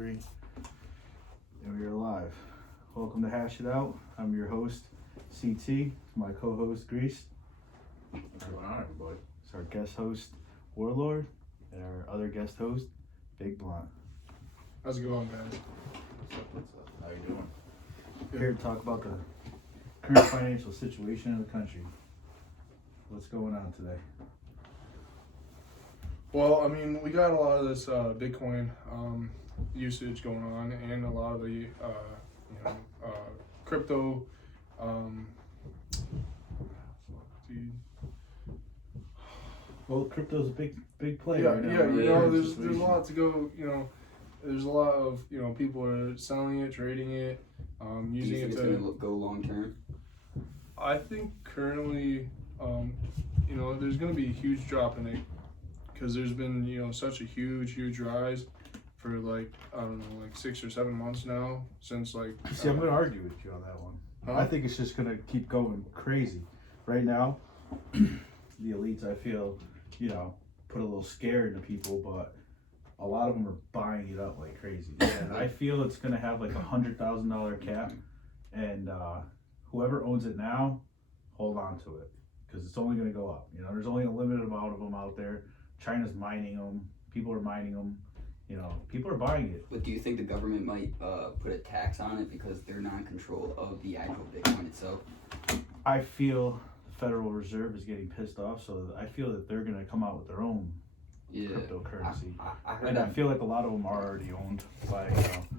3, and we're live. Welcome to Hash It Out. I'm your host, CT. My co-host, Grease. What's going on, everybody? It's our guest host, Warlord, and our other guest host, Big Blunt. How's it going, guys? What's up? How you doing? Here to talk about the current financial situation in the country. What's going on today? Well, I mean, we got a lot of this Bitcoin usage going on, and a lot of the crypto. Well, crypto's a big play Yeah, right now. yeah. in the current There's a situation. lot to go. There's a lot of people are selling it, trading it, using Do you it think to. it's going to go long term? I think currently, there's going to be a huge drop in it because there's been, such a huge rise for like 6 or 7 months now since like. See, I'm going to argue with you on that one. Huh? I think it's just going to keep going crazy. Right now, the elites, I feel, put a little scare into people, but a lot of them are buying it up like crazy. And I feel it's going to have like $100,000 cap, and whoever owns it now, hold on to it, because it's only going to go up. There's only a limited amount of them out there. China's mining them. People are mining them. People are buying it. But do you think the government might put a tax on it because they're not in control of the actual Bitcoin itself? I feel the Federal Reserve is getting pissed off, so I feel that they're going to come out with their own cryptocurrency. I heard And I that. feel like a lot of them are already owned by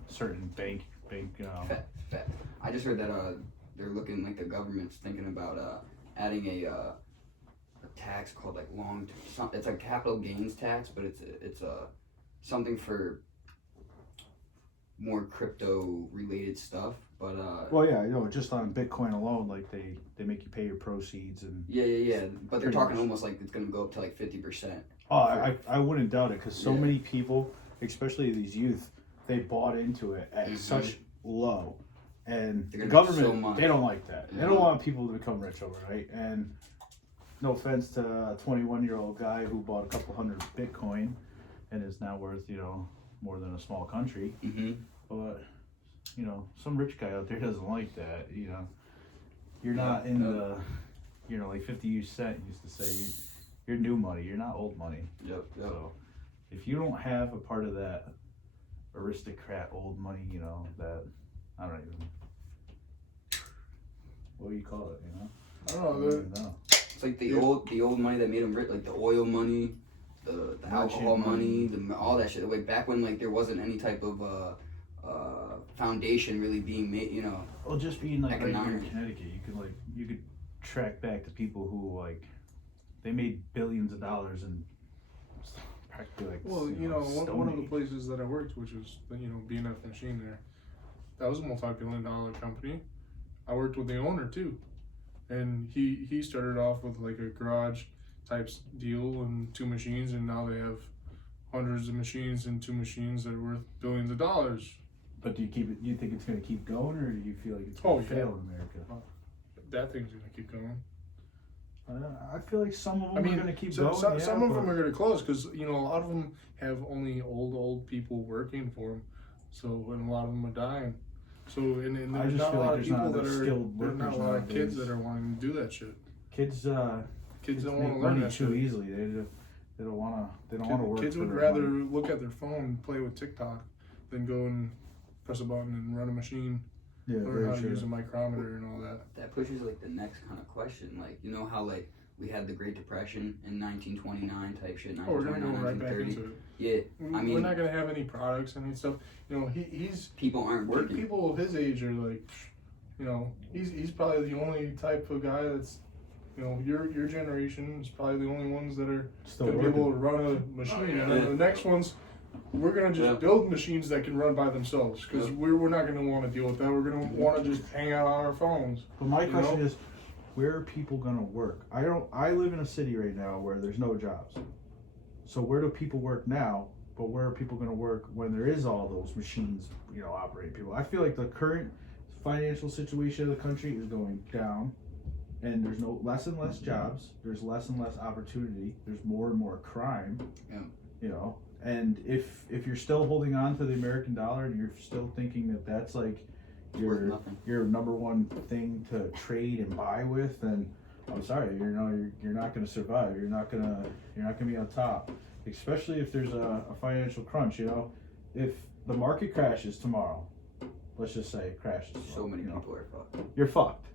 certain bank. Fact. I just heard that they're looking, like the government's thinking about adding a tax called like it's like capital gains tax, but it's something for more crypto related stuff. But Well, yeah, just on Bitcoin alone, like they make you pay your proceeds and. yeah. But they're Pretty talking much. almost like it's gonna go up to like 50%. Oh, I wouldn't doubt it, because so Yeah. many people, especially these youth, they bought into it at such low, and They're the gonna make so government, much. they don't like that. They Yeah. don't want people to become rich overnight. And no offense to a 21-year-old guy who bought a couple hundred Bitcoin and is now worth more than a small country, Mm-hmm. but some rich guy out there doesn't like that. You're not in the like 50 Cent used to say, you're new money, you're not old money. Yep. So if you don't have a part of that aristocrat old money, that I don't even, what do you call it? I don't I don't know. even know. It's like the old money that made them rich, like the oil money, the alcohol money, all that shit. Like back when like there wasn't any type of foundation really being made, Well, just being like right here in Economic. Connecticut, you could track back to people who like they made billions of dollars and practically like. Well, one Stone of the Age. places that I worked, which was BNF Machine there, that was a multi-billion-dollar company. I worked with the owner too, and he started off with like a garage type deal and 2 machines, and now they have hundreds of machines and 2 machines that are worth billions of dollars. But do you think it's going to keep going, or do you feel like it's Oh, going to yeah. fail in America? That thing's gonna keep going. I feel like some of them are going to keep some going. of but- them are gonna close because a lot of them have only old people working for them. So and a lot of them are dying. So and I there's just not a feel like lot of there's people not that enough are skilled there's not a workers lot of kids nowadays. that are wanting to do that shit. Kids Kids don't make want to learn money that too shit. easily. They don't want to work. Kids for would their rather money. look at their phone and play with TikTok than go and press a button and run a machine, Yeah, learn very how to true. use a micrometer and all that. that pushes like the next kind of question. Like how like we had the Great Depression in 1929 type shit. Oh, we're gonna go 1929, right back 1930. into it. Yeah, I We're mean not gonna have any products and stuff. He's people aren't working. people of his age are like, he's probably the only type of guy that's, your generation is probably the only ones that are Still gonna be working. able to run a machine, and then the next ones, we're gonna just Yeah. build machines that can run by themselves because Yeah. we're not gonna want to deal with that. We're gonna want to just hang out on our phones. But my you question know? is, where are people gonna work? I live in a city right now where there's no jobs. So where do people work now? But where are people gonna work when there is all those machines, operating people? I feel like the current financial situation of the country is going down, and there's less and less jobs. There's less and less opportunity. There's more and more crime. Yeah. And if you're still holding on to the American dollar and you're still thinking that that's like your number one thing to trade and buy with, then I'm sorry, you're not going to survive. You're not going to be on top, especially if there's a financial crunch. If the market crashes tomorrow, let's just say it crashes tomorrow, So many people are fucked. you're fucked.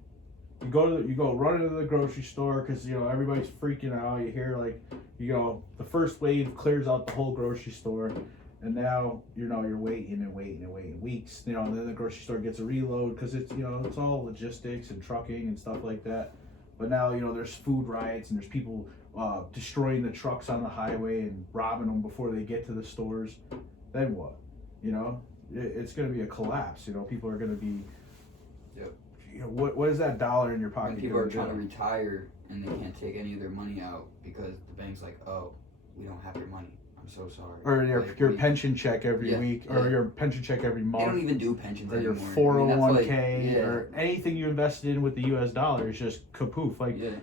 You go run into the grocery store because everybody's freaking out. You hear the first wave clears out the whole grocery store, and now you're waiting weeks. And then the grocery store gets a reload because it's all logistics and trucking and stuff like that. But now there's food riots and there's people destroying the trucks on the highway and robbing them before they get to the stores. Then what? It's going to be a collapse. People are going to be. Yep. What is that dollar in your pocket? When people are trying to retire and they can't take any of their money out because the bank's like, oh, we don't have your money. I'm so sorry. Or your pension check every week, or your pension check every month. They don't even do pensions or anymore. Your 401k, or anything you invested in with the U.S. dollar is just kapoof.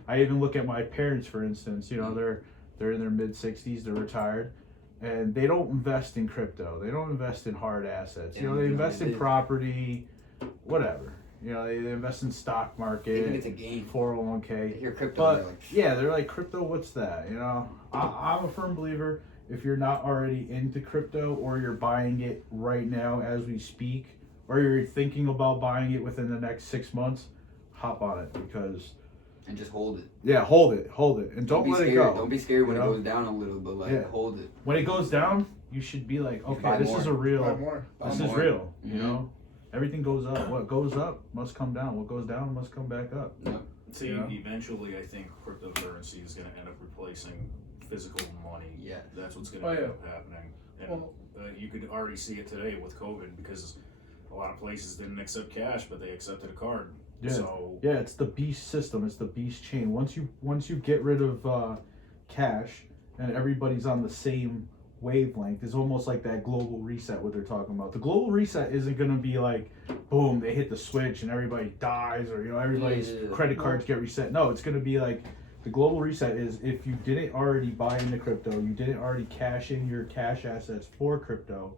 I even look at my parents, for instance. They're in their mid 60s. They're retired, and they don't invest in crypto. They don't invest in hard assets. They invest in property, whatever. They invest in stock market. They think it's a game. 401k. They hear crypto. But they're like, crypto. What's that? I'm a firm believer. If you're not already into crypto, or you're buying it right now as we speak, or you're thinking about buying it within the next 6 months, hop on it and just hold it. Yeah, hold it, and don't let it go. Don't be scared when it goes down a little, but hold it. When it goes down, you should be like, okay, this is a real. This is real. Mm-hmm. Everything goes up. What goes up must come down. What goes down must come back up. Yep. See, eventually, I think cryptocurrency is going to end up replacing physical money. Yeah, that's what's going to end up happening. And you could already see it today with COVID, because a lot of places didn't accept cash, but they accepted a card. Yeah. So it's the beast system. It's the beast chain. Once you get rid of cash and everybody's on the same wavelength, it's almost like that global reset. What they're talking about. The global reset isn't going to be like, boom, they hit the switch and everybody dies, or everybody's credit cards get reset. No, it's going to be like, the global reset is, if you didn't already buy into crypto, you didn't already cash in your cash assets for crypto,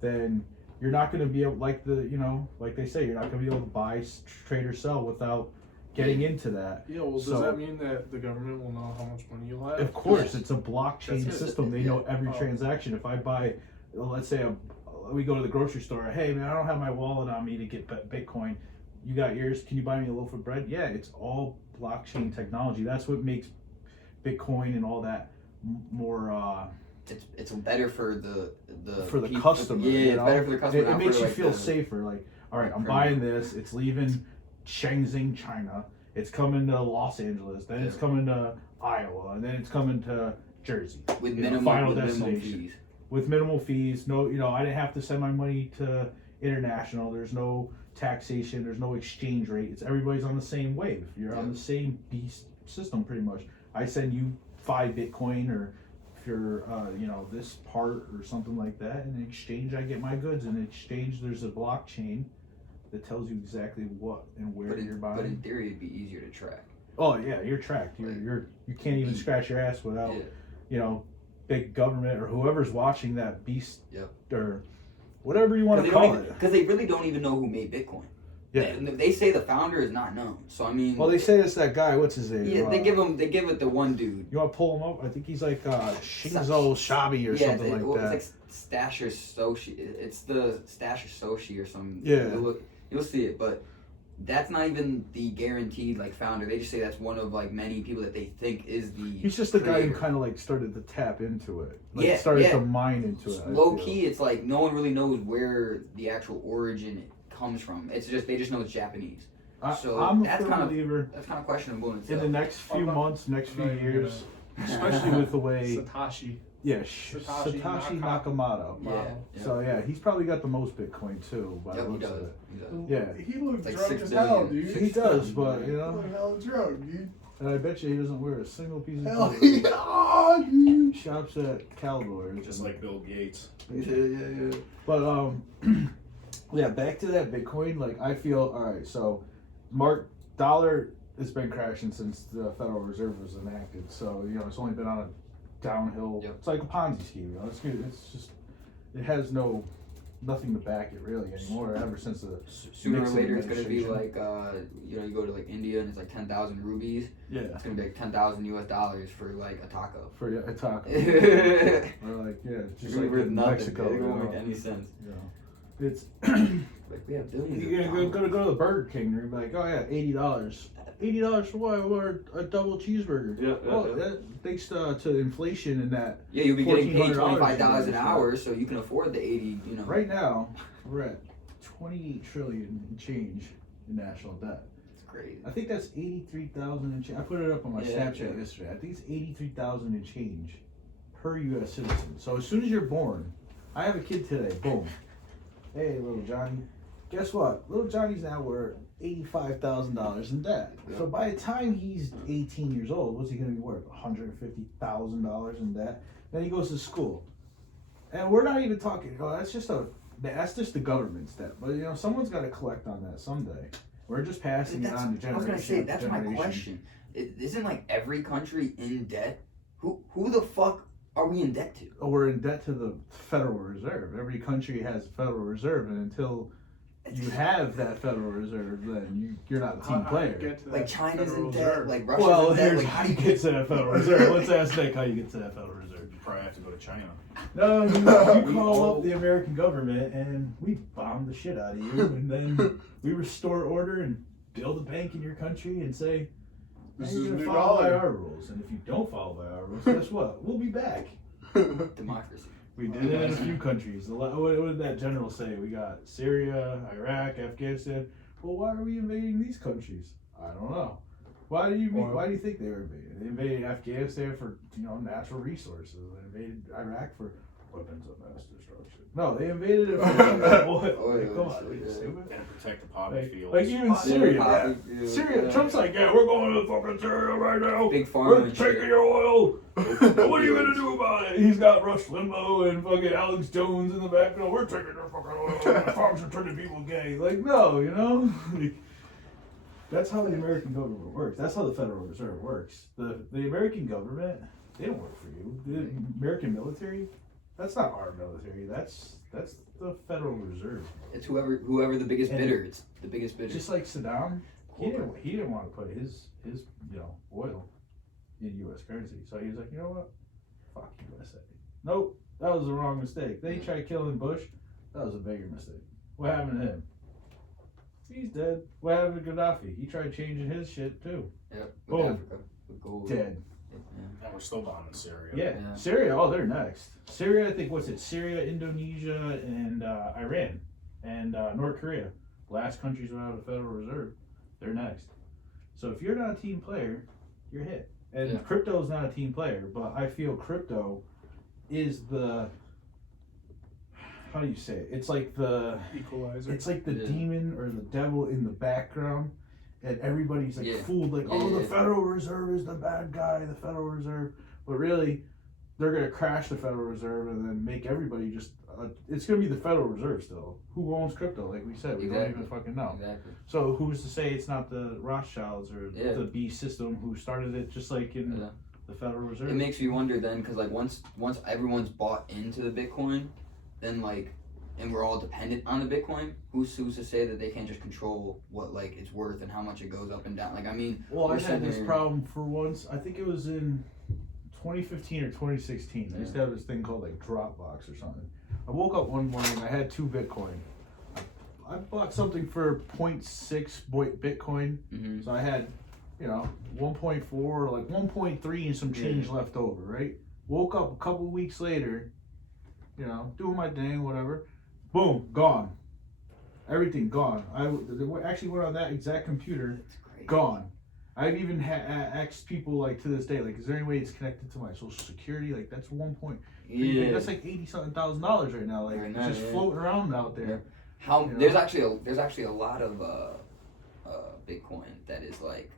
then you're not going to be able, like they say, you're not going to be able to buy, trade, or sell without getting into that. Yeah, well, does that mean that the government will know how much money you'll have? Of course, it's a blockchain system. They know every transaction. If I buy, let's say, we go to the grocery store, hey man, I don't have my wallet on me to get Bitcoin. You got yours? Can you buy me a loaf of bread? Yeah, it's all blockchain technology. That's what makes Bitcoin and all that more. It's better for the customer. Yeah, it's better for the customer. It makes you feel safer. Like, all right, I'm buying this. It's leaving Shenzhen, China. It's coming to Los Angeles. Then it's coming to Iowa, and then it's coming to Jersey. With minimal fees. With minimal fees. No, I didn't have to send my money to international. There's no taxation. There's no exchange rate. It's everybody's on the same wave. You're on the same beast system, pretty much. I send you 5 Bitcoin, or if you're this part or something like that. In exchange, I get my goods. In exchange, there's a blockchain that tells you exactly what and where you're buying. But in theory, it'd be easier to track. Oh yeah, you're tracked. You can't even scratch your ass without big government or whoever's watching that beast or whatever you want to call it. Because they really don't even know who made Bitcoin. Yeah. They say the founder is not known. So I mean. Well, they say it's that guy. What's his name? Yeah, they give it to one dude. You want to pull him up? I think he's like Shinzo Shabi or something like that. It's like Stasher Soshi. It's the Stasher Soshi or something. Yeah. You'll see it, but that's not even the guaranteed founder. They just say that's one of many people that they think is the. He's just the guy who kind of started to tap into it. Started to mine into it. Low key, it's like no one really knows where the actual origin comes from. It's just they just know it's Japanese. So I'm that's kind of believer. That's kind of questionable in the next few months, next few years, especially with the way Satoshi. Yeah, Satoshi Nakamoto. Yeah. So he's probably got the most Bitcoin too. By the looks of it. Yeah. He looks like drunk 6 as billion. hell, dude. He does, but He looks hella drunk, dude. And I bet you he doesn't wear a single piece of Hell clothing. yeah, dude. Shops at Caldor. just like Bill Gates. Yeah. But back to that Bitcoin. I feel all right. So, dollar has been crashing since the Federal Reserve was enacted. So it's only been on downhill. Yep. It's like a Ponzi scheme, you know. It's good. It's just it has nothing to back it really anymore. Ever since the Sooner or Nixon later, it's gonna be administration. like you go to like India and it's like 10,000 rupees. yeah It's gonna be like $10,000 for like a taco. for a taco. It's Or like it's just gonna like be worth in nothing. Mexico. It You won't know, make any sense. it's Like we have billions. you're of gonna go to the Burger King and you're like, oh yeah, $80. $80 for what? Or a double cheeseburger. Yeah, Well, thanks to inflation and that. Yeah, you'll be getting paid $1,400 $25 an for hour, so you can afford the 80. You know. Right now, we're at 28 trillion and change in national debt. It's crazy. I think that's 83,000 and change. I put it up on my Yeah, Snapchat yeah. yesterday. I think it's 83,000 and change per U.S. citizen. So as soon as you're born, I have a kid today. Boom. Hey, little Johnny. Guess what? Little Johnny's now worth $85,000 in debt. Yeah. So by the time he's 18 years old, what's he going to be worth? $150,000 in debt. Then he goes to school, and we're not even talking. Oh, that's just the government's debt. But you know, someone's got to collect on that someday. We're just passing it on to generation. I was gonna say after that's my generation. question. Isn't like every country in debt? Who the fuck are we in debt to? Oh, we're in debt to the Federal Reserve. Every country has a Federal Reserve, and until you have that Federal Reserve, then you're not a team How do you player. get to Like that China's Federal in debt, Reserve? like Russia's Well, in debt. here's Like how you get to that Federal Reserve. Let's ask Nick how you get to that Federal Reserve. You probably have to go to China. No, you call up the American government, and we bomb the shit out of you, and then we restore order and build a bank in your country and say, This you're is going to new follow by dollar. our rules. And if you don't follow by our rules, guess what? We'll be back. democracy. We did it in a few countries. What did that general say? We got Syria, Iraq, Afghanistan. Well, why are we invading these countries? I don't know. Why do you think they were invaded? They invaded Afghanistan for natural resources. They invaded Iraq for weapons of mass destruction. No, they invaded it for oil. Come on, are you stupid? And protect the poppy fields. Like even Syria. Poppy fields, Syria. yeah. Trump's like, yeah, we're going to fucking Syria right now. Big farm We're and taking shit. your oil. What are you gonna do about it? He's got Rush Limbaugh and fucking Alex Jones in the background. We're taking your fucking oil. The farms are turning people gay. Like, no, that's how the American government works. That's how the Federal Reserve works. The American government, they don't work for you. The American military, that's not our military. That's the Federal Reserve. It's whoever the biggest And- bidder. It's the biggest bidder. Just like Saddam, he didn't want to put his oil in U.S. currency. So he was like, you know what? Fuck USA. Nope, that was the wrong mistake. They tried killing Bush. That was a bigger mistake. What happened to him? He's dead. What happened to Gaddafi? He tried changing his shit too. Yep. Boom. Africa, with gold. Dead. Yeah. And we're still bombing Syria. Yeah. Yeah. Syria, oh, they're next. Syria, I think, what's it? Syria, Indonesia, and Iran, and North Korea. Last countries without a Federal Reserve. They're next. So if you're not a team player, you're hit. And Yeah. crypto is not a team player, but I feel crypto is the, how do you say it? It's like the Equalizer. Yeah. demon or the devil in the background, and everybody's like Yeah. fooled, like, Yeah, oh, the yeah. Federal Reserve is the bad guy, the Federal Reserve. But really, they're gonna crash the Federal Reserve and then make everybody just. It's gonna be the Federal Reserve still. Who owns crypto? Like we said, we don't Exactly. even fucking know. Exactly. So who's to say it's not the Rothschilds or Yeah. the B system who started it, just like in Yeah. the Federal Reserve? It makes me wonder then, because like once everyone's bought into the Bitcoin, then like, and we're all dependent on the Bitcoin. Who's to say that they can't just control what like it's worth and how much it goes up and down? Like I mean, Well, I we're had this sitting- problem for once. I think it was in 2015 or 2016. I used to have this thing called like Dropbox or something. I woke up one morning. I had 2 Bitcoin. I bought something for 0.6 Bitcoin. Mhm. So I had, 1.4, like 1.3 and some change left over, right? Woke up a couple weeks later, doing my thing, whatever. Boom, gone. Everything gone. I actually went on that exact computer, It's crazy. gone. I've even asked people like to this day, like, is there any way it's connected to my social security? Like that's Yeah. that's like $80-something thousand right now. Like Right it's now, just yeah. floating around out there. How You know? there's actually a lot of Bitcoin that is like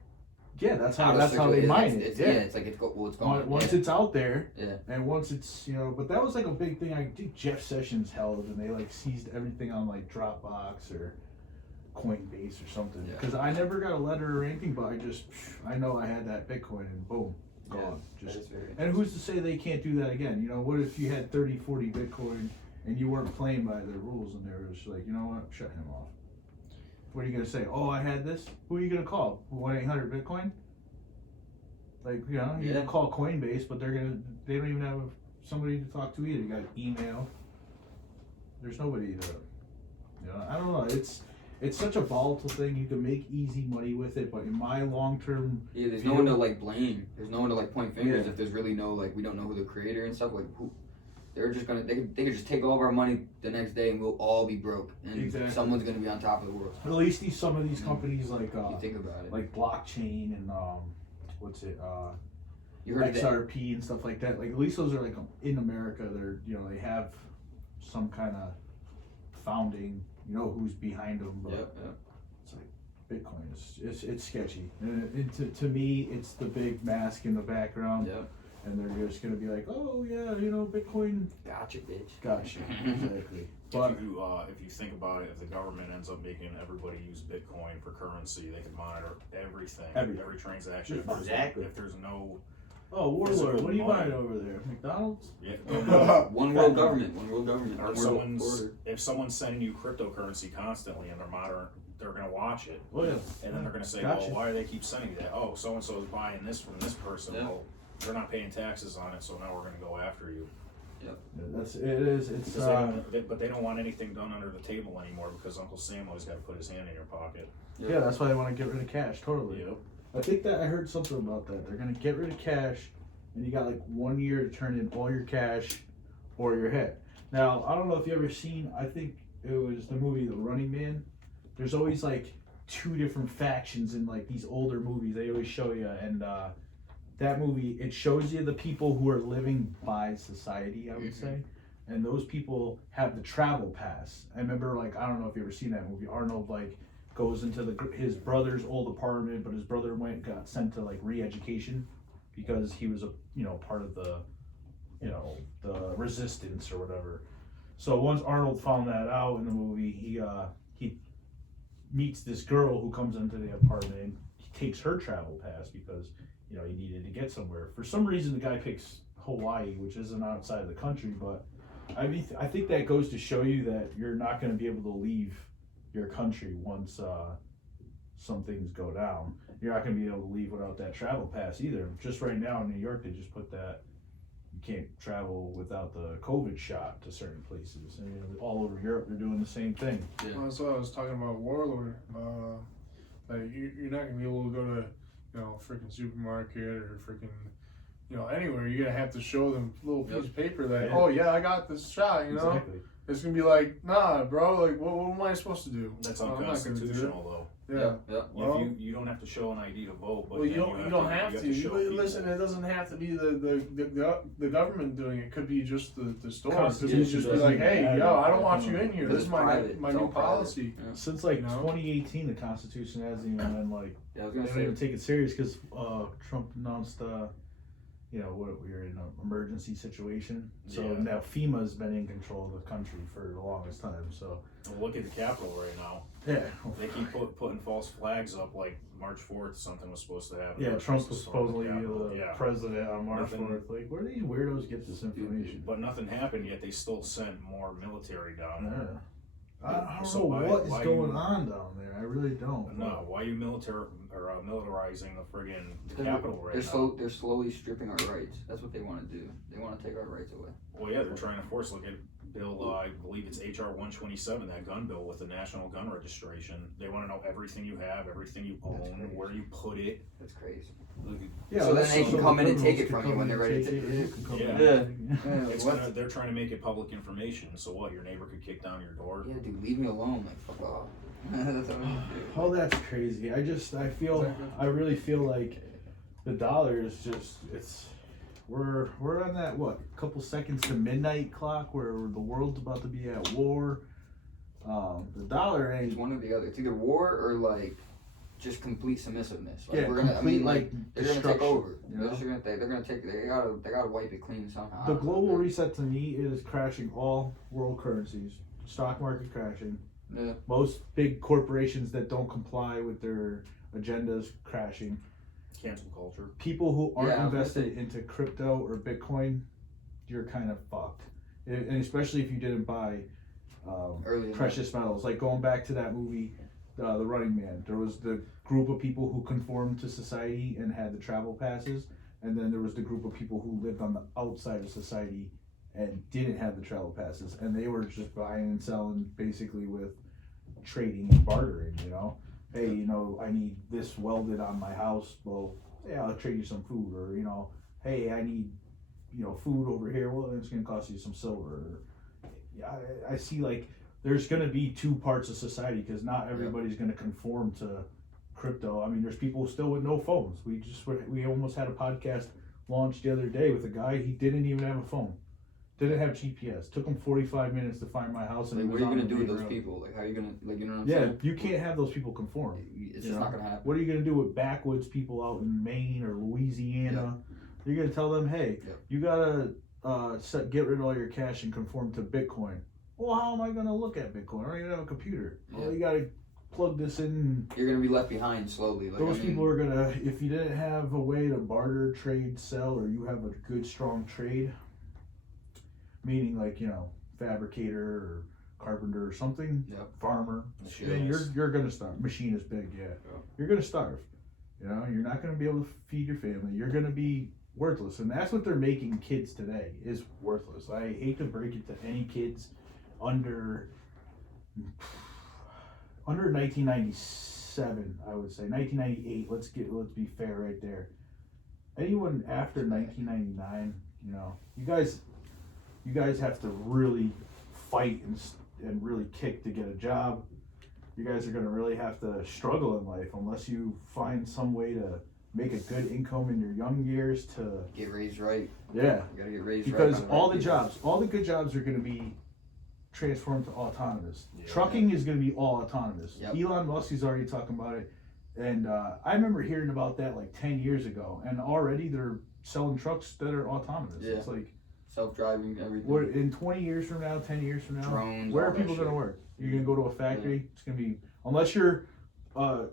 Yeah, that's out how of they circulation. mine it. It's, Yeah. it's like it's gone. Once Yeah. it's out there, Yeah. and once it's but that was like a big thing. I think Jeff Sessions held, and they like seized everything on like Dropbox or Coinbase or something. Yeah. Because I never got a letter or anything, but I know I had that Bitcoin, and boom, gone. That Just is very and who's to say they can't do that again? You know, what if you had 30, 40 Bitcoin and you weren't playing by their rules and they were just like, you know what, shut him off. What are you gonna say? Oh, I had this. Who are you gonna call? 1-800-Bitcoin? Like, you know, you Yeah. can call Coinbase, but they don't even have somebody to talk to either. You got email. There's nobody to, you know, I don't know. It's such a volatile thing. You can make easy money with it, but in my long term, there's no one to like blame. There's no one to like point fingers Yeah. if there's really no like we don't know who the creator and stuff like who. They're just gonna they could just take all of our money the next day and we'll all be broke and Exactly. someone's gonna be on top of the world. at least some of these companies like If you think about it. like blockchain and what's it You heard of that? XRP and stuff like that. Like at least those are like in America. They're they have some kind of founding. You know who's behind them. But Yep. it's like Bitcoin it's sketchy. And to me, it's the big mask in the background. Yep. And they're just gonna be like, oh yeah, Bitcoin. Gotcha, bitch. Gotcha. Exactly. But If you think about it, if the government ends up making everybody use Bitcoin for currency, they can monitor everything, every transaction. Exactly. If there's no, oh, Warlord, physical what are you money. buying over there? McDonald's? One world government. One world government. or One world order. if someone's sending you cryptocurrency constantly and they're monitoring, they're gonna watch it, Oh yeah. and then they're gonna say, Gotcha. well, why do they keep sending you that? Oh, so and so is buying this from this person. Yeah. Well, they're not paying taxes on it, so now we're gonna go after you. Yeah, it's 'Cause but they don't want anything done under the table anymore because Uncle Sam always got to put his hand in your pocket. yeah, that's why they want to get rid of cash. Totally. Yep. I think that I heard something about that. They're gonna get rid of cash, and you got like 1 year to turn in all your cash or your head. Now I don't know if you ever seen. I think it was the movie The Running Man. There's always like two different factions in like these older movies. They always show you, and that movie it shows you the people who are living by society. I would say. And those people have the travel pass. I remember, like, I don't know if you ever seen that movie. Arnold like goes into his brother's old apartment, but his brother got sent to like re-education because he was a part of the the resistance or whatever. So once Arnold found that out in the movie, he meets this girl who comes into the apartment and he takes her travel pass because he needed to get somewhere. For some reason, the guy picks Hawaii, which isn't outside of the country, but I mean, I think that goes to show you that you're not going to be able to leave your country once some things go down. You're not going to be able to leave without that travel pass either. Just right now in New York, they just put that you can't travel without the COVID shot to certain places. And all over Europe, they're doing the same thing. Yeah. Well, that's what I was talking about Warlord. Like you're not gonna be able to go to freaking supermarket or freaking anywhere. You're gonna have to show them a little piece of paper that Yeah. oh yeah, I got this shot. Exactly. It's gonna be like, nah, bro. Like, what am I supposed to do? That's I'm not gonna do that. unconstitutional, though. Yeah. Yeah. Well, You don't have to show an ID to vote, but well, you then don't have to. show people. Listen, it doesn't have to be the government doing it. It could be just the store. It could Constitution just be doesn't like, hey, matter. yo, I don't want you in here. But This is it's my private. my It's new all private. policy. Yeah. Since like You know? 2018, the Constitution hasn't even been like Yeah, I was they gonna don't say. even take it serious because Trump announced what we were in an emergency situation. So Yeah. now FEMA's been in control of the country for the longest time. So And look at the Capitol right now. yeah, They keep putting false flags up, like March 4th, something was supposed to happen. yeah, They're Trump supposed was to storm supposedly Capitol. the Yeah. president on March Nothing- 4th. Like, where do these weirdos get this information? But nothing happened yet. They still sent more military down Yeah. there. I don't So know why- what is why going you- on down there. I really don't. No, why are you militarizing the friggin' the Capitol right now? They're slowly stripping our rights. That's what they want to do. They want to take our rights away. Well, yeah, they're trying to force. Look at Bill. I believe it's HR 127, that gun bill with the national gun registration. They want to know everything you have, everything you That's own, crazy. where you put it. That's crazy. Look, Yeah, So then that's- they can so come the in and take criminals it can from you come when in they're and ready take to- it. You can come Yeah. in Yeah. and take it. They're trying to make it public information. So what? Your neighbor could kick down your door. Yeah, dude, leave me alone. Like, fuck off. That's what I'm gonna do. Oh, that's crazy. I really feel like the dollar is just, we're on that, couple seconds to midnight clock where the world's about to be at war. The dollar It's ain't, one or the other. It's either war or like just complete submissiveness. Like, yeah, we're gonna, complete, like they're gonna take destruction, over. you know? They're gonna take. They gotta wipe it clean somehow. The global reset to me is crashing all world currencies, stock market crashing. Yeah. Most big corporations that don't comply with their agendas crashing, Cancel culture. people who aren't Yeah, I was gonna invested into crypto or Bitcoin, you're kind of fucked. And especially if you didn't buy Early precious metals. Like going back to that movie, The Running Man, there was the group of people who conformed to society and had the travel passes, and then there was the group of people who lived on the outside of society and didn't have the travel passes, and they were just buying and selling basically with trading and bartering, you know. Hey, you know, I need this welded on my house. Well, yeah, I'll trade you some food. Or, you know, hey, I need, you know, food over here. Well, it's going to cost you some silver. Or, yeah, I see, like, there's going to be two parts of society because not everybody's going to conform to crypto. I mean, there's people still with no phones. We almost had a podcast launched the other day with a guy, he didn't even have a phone. Didn't have GPS. Took him 45 minutes to find my house. And Like, he what was are you on gonna do the with main those road. people? Like, how are you gonna, like, you know what I'm Yeah, saying? you can't have those people conform. It's you just know? not gonna happen. What are you going to do with backwoods people out in Maine or Louisiana? You're going to tell them, hey, you got to get rid of all your cash and conform to Bitcoin. Well, how am I going to look at Bitcoin? I don't even have a computer. Yeah. Well, you got to plug this in. You're gonna be left behind slowly. Like, Those people are going to, if you didn't have a way to barter, trade, sell, or you have a good, strong trade, meaning like, you know, fabricator or carpenter or something, farmer, then you're gonna starve. Machine is big, you're gonna starve. You know, you're not gonna be able to feed your family. You're gonna be worthless, and that's what they're making kids today is worthless. I hate to break it to any kids under 1997. I would say 1998. Let's be fair right there. Anyone after 1999, you know, you guys have to really fight and really kick to get a job. You guys are going to really have to struggle in life unless you find some way to make a good income in your young years to get raised right. Yeah. You gotta get raised because right. Because all the good jobs are going to be transformed to autonomous. Yeah. Trucking is going to be all autonomous. Yep. Elon Musk is already talking about it. And I remember hearing about that like 10 years ago. And already they're selling trucks that are autonomous. Yeah. It's like, self-driving, everything. what, in 20 years from now, 10 years from now, Drones, where all are that people going to shit. work? You're going to go to a factory. It's going to be, unless you're what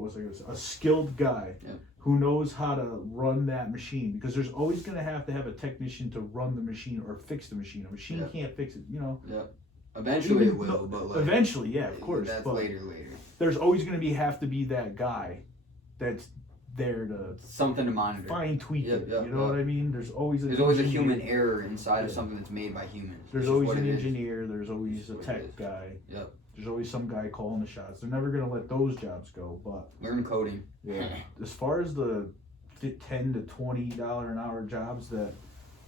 was it? A skilled guy who knows how to run that machine, because there's always going to have a technician to run the machine or fix the machine. A machine can't fix it, you know. Eventually Even it will, but like eventually, yeah, of course. That's but later. there's always going to have to be that guy that's there to Something to monitor. fine tweak Yep, it. yep, You know what I mean? There's always a engineer. human error inside of something that's made by humans. There's It's always what an it is. engineer. There's always It's a what it tech is. guy. Yep. There's always some guy calling the shots. They're never gonna let those jobs go. But Learn coding. as far as the $10 to $20 an hour jobs that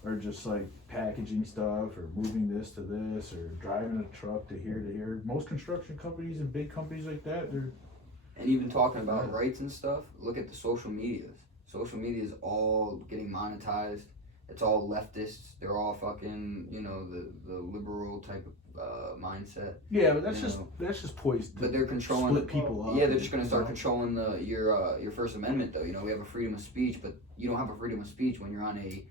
are just like packaging stuff or moving this to this or driving a truck to here, most construction companies and big companies like that, they're And even talking about rights and stuff, look at the social medias. Social media is all getting monetized. It's all leftists. They're all fucking, you know, the liberal type of mindset. yeah, but that's just poised. But they're controlling split people up. Yeah, they're just gonna start you know? controlling your First Amendment, though. You know, we have a freedom of speech, but you don't have a freedom of speech when you're on a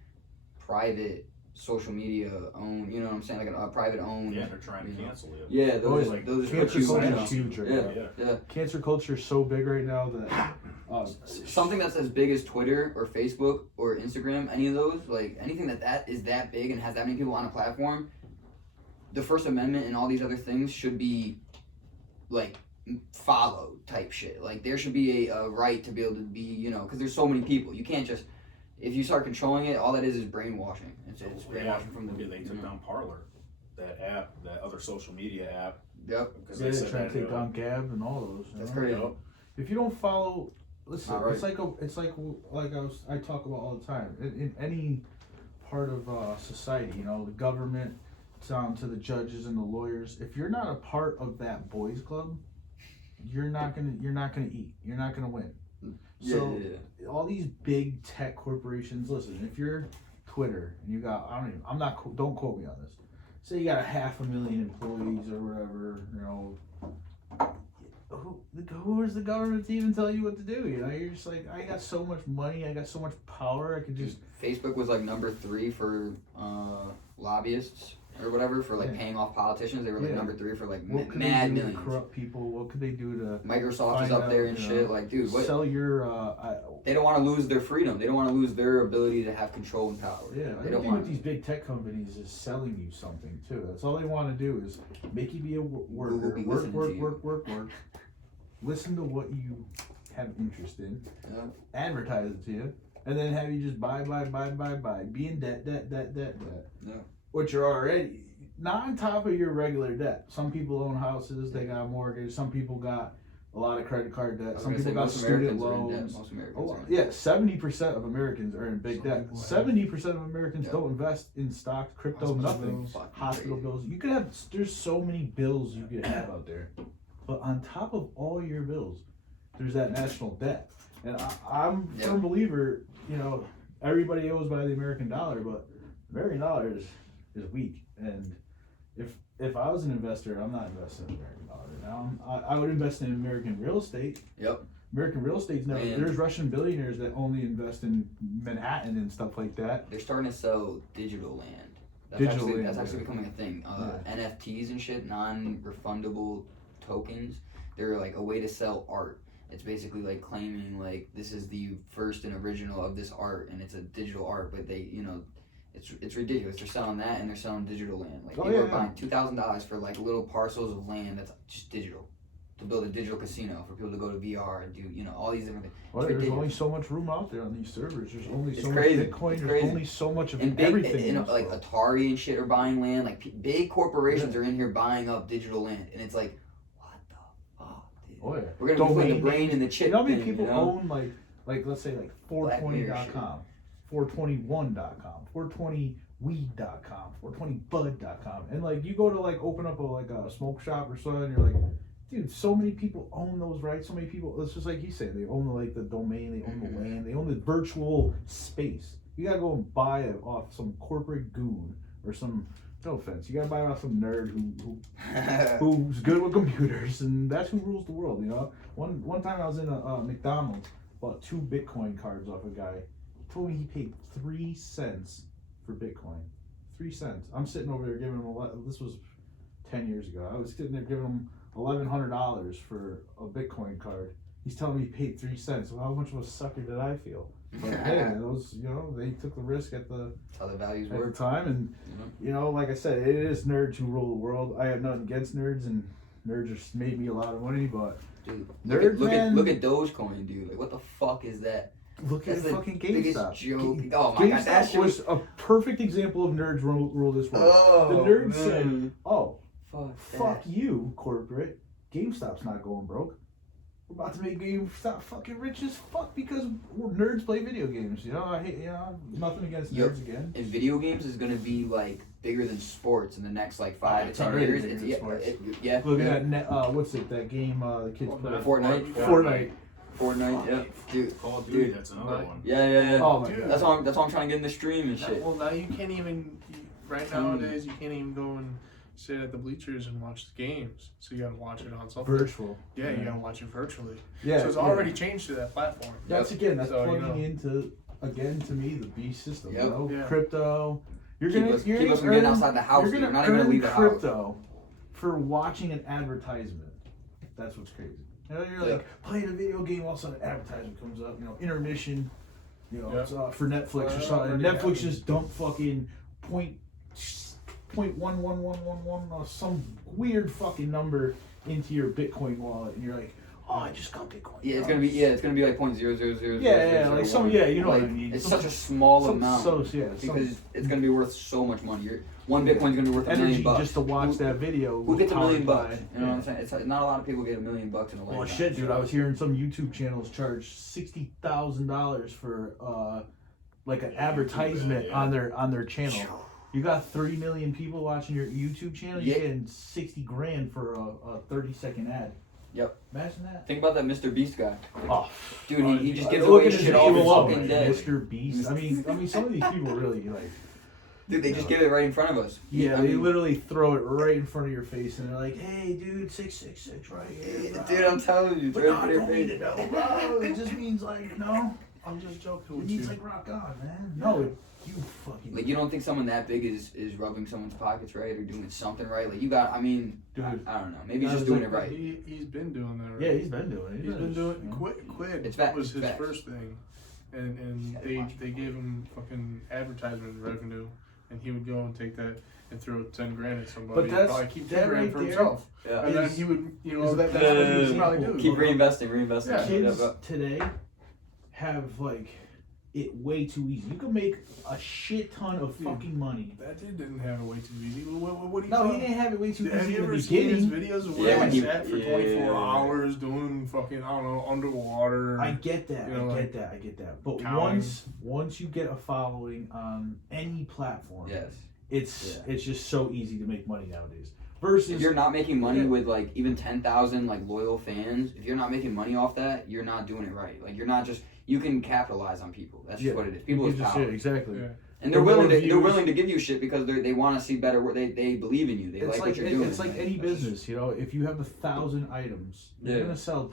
private social media own. You know what I'm saying? Like a private owned. Yeah, they're trying to cancel you. Yeah, those like are Cancer what culture you is huge right now. Yeah. Cancer culture is so big right now that Something that's as big as Twitter or Facebook or Instagram, any of those, like anything that is that big and has that many people on a platform, the First Amendment and all these other things should be like followed type shit. Like there should be a right to be able to be, you know, because there's so many people. You can't just, if you start controlling it, all that is brainwashing. It's brainwashing from the. They took down Parler, that app, that other social media app. Yep. Because they're they said trying that, to take down Gab and all those. That's know? crazy. If you don't follow, listen, All right. it's like I talk about all the time. In any part of society, you know, the government down to the judges and the lawyers. If you're not a part of that boys club, you're not gonna eat. You're not gonna win. So all these big tech corporations, listen, if you're Twitter and you got, don't quote me on this. Say you got 500,000 employees or whatever, you know. Who is the government to even tell you what to do? You know, you're just like, I got so much money, I got so much power, I could just. Facebook was like number 3 for lobbyists or whatever for like paying off politicians. They were like Yeah. number 3 for like What could mad they do to millions. corrupt people? What could they do to Microsoft is find up there out, and you shit. know, Like, dude, what? sell your? They don't want to lose their freedom. They don't want to lose their ability to have control and power. Yeah, they don't everything want. with these big tech companies is selling you something too. That's all they want to do is make you be a worker, Google be work, listening to work, you. work. Listen to what you have interest in, Yeah. advertise it to you, and then have you just buy, be in debt. Yeah. Which you're already not on top of your regular debt. Some people own houses, they got mortgage. Some people got a lot of credit card I debt. was Some gonna people say, got most student Americans are in debt. loans. Most Americans Oh, are in yeah, debt. 70% of Americans are in big Some debt. people have- 70% of Americans Yeah. don't invest in stocks, crypto, Hospital nothing. bills. Fucking Hospital crazy. bills. You could have. There's so many bills you could have out there, but on top of all your bills, there's that national debt. And I'm a Yeah. firm believer. You know, everybody owes by the American dollar, but the American dollar is weak. And if I was an investor, I'm not investing in the American dollar now. I would invest in American real estate. Yep. American real estate's never. Man. There's Russian billionaires that only invest in Manhattan and stuff like that. They're starting to sell digital land. Digital land, That's actually yeah. becoming a thing. Yeah. NFTs and shit, non-refundable tokens. They're like a way to sell art. It's basically like claiming like this is the first and original of this art, and it's a digital art. But they, it's ridiculous. They're selling that, and they're selling digital land. Like Oh, people yeah, are buying $2,000 for like little parcels of land that's just digital. To build a digital casino for people to go to VR and do, all these different things. Well, It's there's ridiculous. only so much room out there on these servers. There's only It's so crazy. much Bitcoin. It's There's crazy. only so much of And big, everything. in and, this like world. Atari and shit are buying land. Like big corporations are in here buying up digital land, and it's like, what the fuck, dude? Oh, yeah. We're gonna be putting the Domain brain in the chip. You know how many thing, people you know? own like let's say like Black Mirror 420.com, 421.com, 420weed.com, 420bud.com, and like you go to like open up a smoke shop or something, and you're like, dude, so many people own those rights. So many people. It's just like you say, they own the domain, they own the land, they own the virtual space. You gotta go and buy it off some corporate goon or some. No offense, you gotta buy it off some nerd who's good with computers, and that's who rules the world. One time I was in a McDonald's, bought 2 Bitcoin cards off a guy. He told me he paid 3 cents for Bitcoin. 3 cents. I'm sitting over there giving him this was 10 years ago. I was sitting there giving him $1,100 for a Bitcoin card. He's telling me he paid 3 cents. Well, how much of a sucker did I feel? But hey, those they took the risk at the That's how the values at the work. time, and like I said, it is nerds who rule the world. I have nothing against nerds, and nerds just made me a lot of money, but Dude, Nerds, man. look at Dogecoin, dude. Like, what the fuck is that? look at That's the fucking biggest GameStop. joke. Oh my god, that GameStop shit was a perfect example of nerds rule this world. Oh, The nerds man. said, "Oh, Fuck fuck you, corporate. GameStop's not going broke. We're about to make GameStop fucking rich as fuck because nerds play video games. I hate, nothing against Yep. nerds again. And video games is gonna be like bigger than sports in the next like 5 to It's 10 already years. bigger It's, than yeah, sports. yeah. Look at that. What's it? That game the kids play. Fortnite. Fortnite. Yeah, dude. Call of Duty, Dude. that's another Right. one. Yeah. Oh my Dude. god. That's why I'm trying to get in the stream and shit. Well, now you can't even. Right nowadays, you can't even go and sit at the bleachers and watch the games. So you gotta watch it on something. Virtual. Yeah, you gotta watch it virtually. Yeah. So it's already changed to that platform. That's So, plugging into to me the B system. Yep. Yeah. Crypto. You're Keep gonna us you're from gonna getting earn- outside the house. You're Dude. gonna We're not even gonna earn leave the house. crypto for watching an advertisement. That's what's crazy. You're Yeah. like playing a video game, all of a sudden an advertisement comes up. Intermission. Yeah. It's, for Netflix or Well, something. already Netflix happened. just dumped fucking point 0.1111 some weird fucking number into your Bitcoin wallet, and you're like, oh, I just got Bitcoin. Yeah, it's gonna be like 0.0000001. Yeah, like some, you know what I mean. It's Some- such a small amount yeah, because it's gonna be worth so much money. One Bitcoin's gonna be worth $1 energy million. just to watch that video. Who gets $1 million? powered by- You know what I'm saying? It's not a lot of people get $1 million in a lifetime. Well, shit, dude. I was hearing some YouTube channels charge $60,000 for like an advertisement yeah. on their channel. You got 3 million people watching your YouTube channel. You're Yeah. getting 60 grand for a 30-second ad. Yep. Imagine that. Think about that Mr. Beast guy. Oh, Dude, he just gives look away at his shit all video fucking alone, day. Mr. Beast. I mean, some of these people really like. Dude, they just give it right in front of us. Yeah, I they mean, literally throw it right in front of your face, and they're like, "Hey, dude, 666 right here, bro." dude, I'm telling you, it's We're right in not front of your going face. to know, bro. It just means like, I'm just joking it with means you. like rock on, man. No, You fucking Like, you don't think someone that big is rubbing someone's pockets right or doing something right? Like, you got, I mean, dude. I don't know. Maybe he's I just was doing like, it right. He's been doing that right. Yeah, he's been doing it. He's been doing you know. Quid It's facts, was his facts. first thing, and they gave him fucking advertisement revenue, and he would go and take that and throw 10 grand at somebody. But that's- probably keep 10 that grand right for there himself, Yeah. and then is- he would, you know, is that's that- what he that's would probably do. Keep reinvesting. Yeah. Kids but- today have like it way too easy. You can make a shit ton of Dude. fucking money. That dude didn't have it way too easy. What do you No, call he didn't have it way too Have easy you in the ever seen his beginning. videos of Yeah, where when he he- sat for yeah. 24 hours doing fucking, I don't know, underwater? I get that. You know, I like, get that. But counting. once you get a following on any platform, Yes. it's just so easy to make money nowadays. Versus If you're not making money Yeah. with like even 10,000 like loyal fans, if you're not making money off that, you're not doing it right. Like, you're not just, you can capitalize on people. That's just what it is. People is just power. exactly. Yeah. And they're The willing more to views- give you shit because they want to see better work. They believe in you. They like what you're doing. It's like any business, you know. If you have 1,000 items, you're Yeah. gonna sell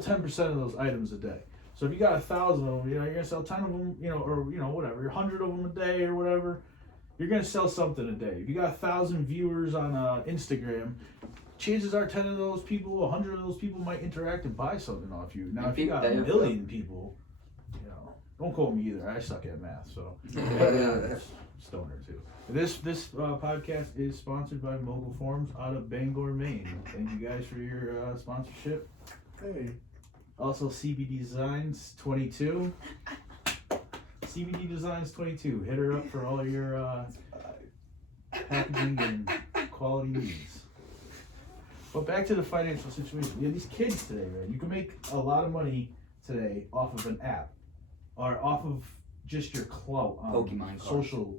10% of those items a day. So if you got 1,000 of them, you know, you're gonna sell 10 of them, you know, or you know, whatever, 100 of them a day or whatever. You're gonna sell something a day. If you got 1,000 viewers on Instagram, chances are 10 of those people, 100 of those people might interact and buy something off you. Now, And if you got a people- million people, you know, don't quote me either. I suck at math, so. Stoner too. This podcast is sponsored by Mobile Forms out of Bangor, Maine. Thank you guys for your sponsorship. Hey, Also, CBD Designs 22. CBD Designs 22. Hit her up for all your packaging and quality needs. But back to the financial situation. Yeah, these kids today, man. You can make a lot of money today off of an app, or off of just your clout on Pokemon cards. social.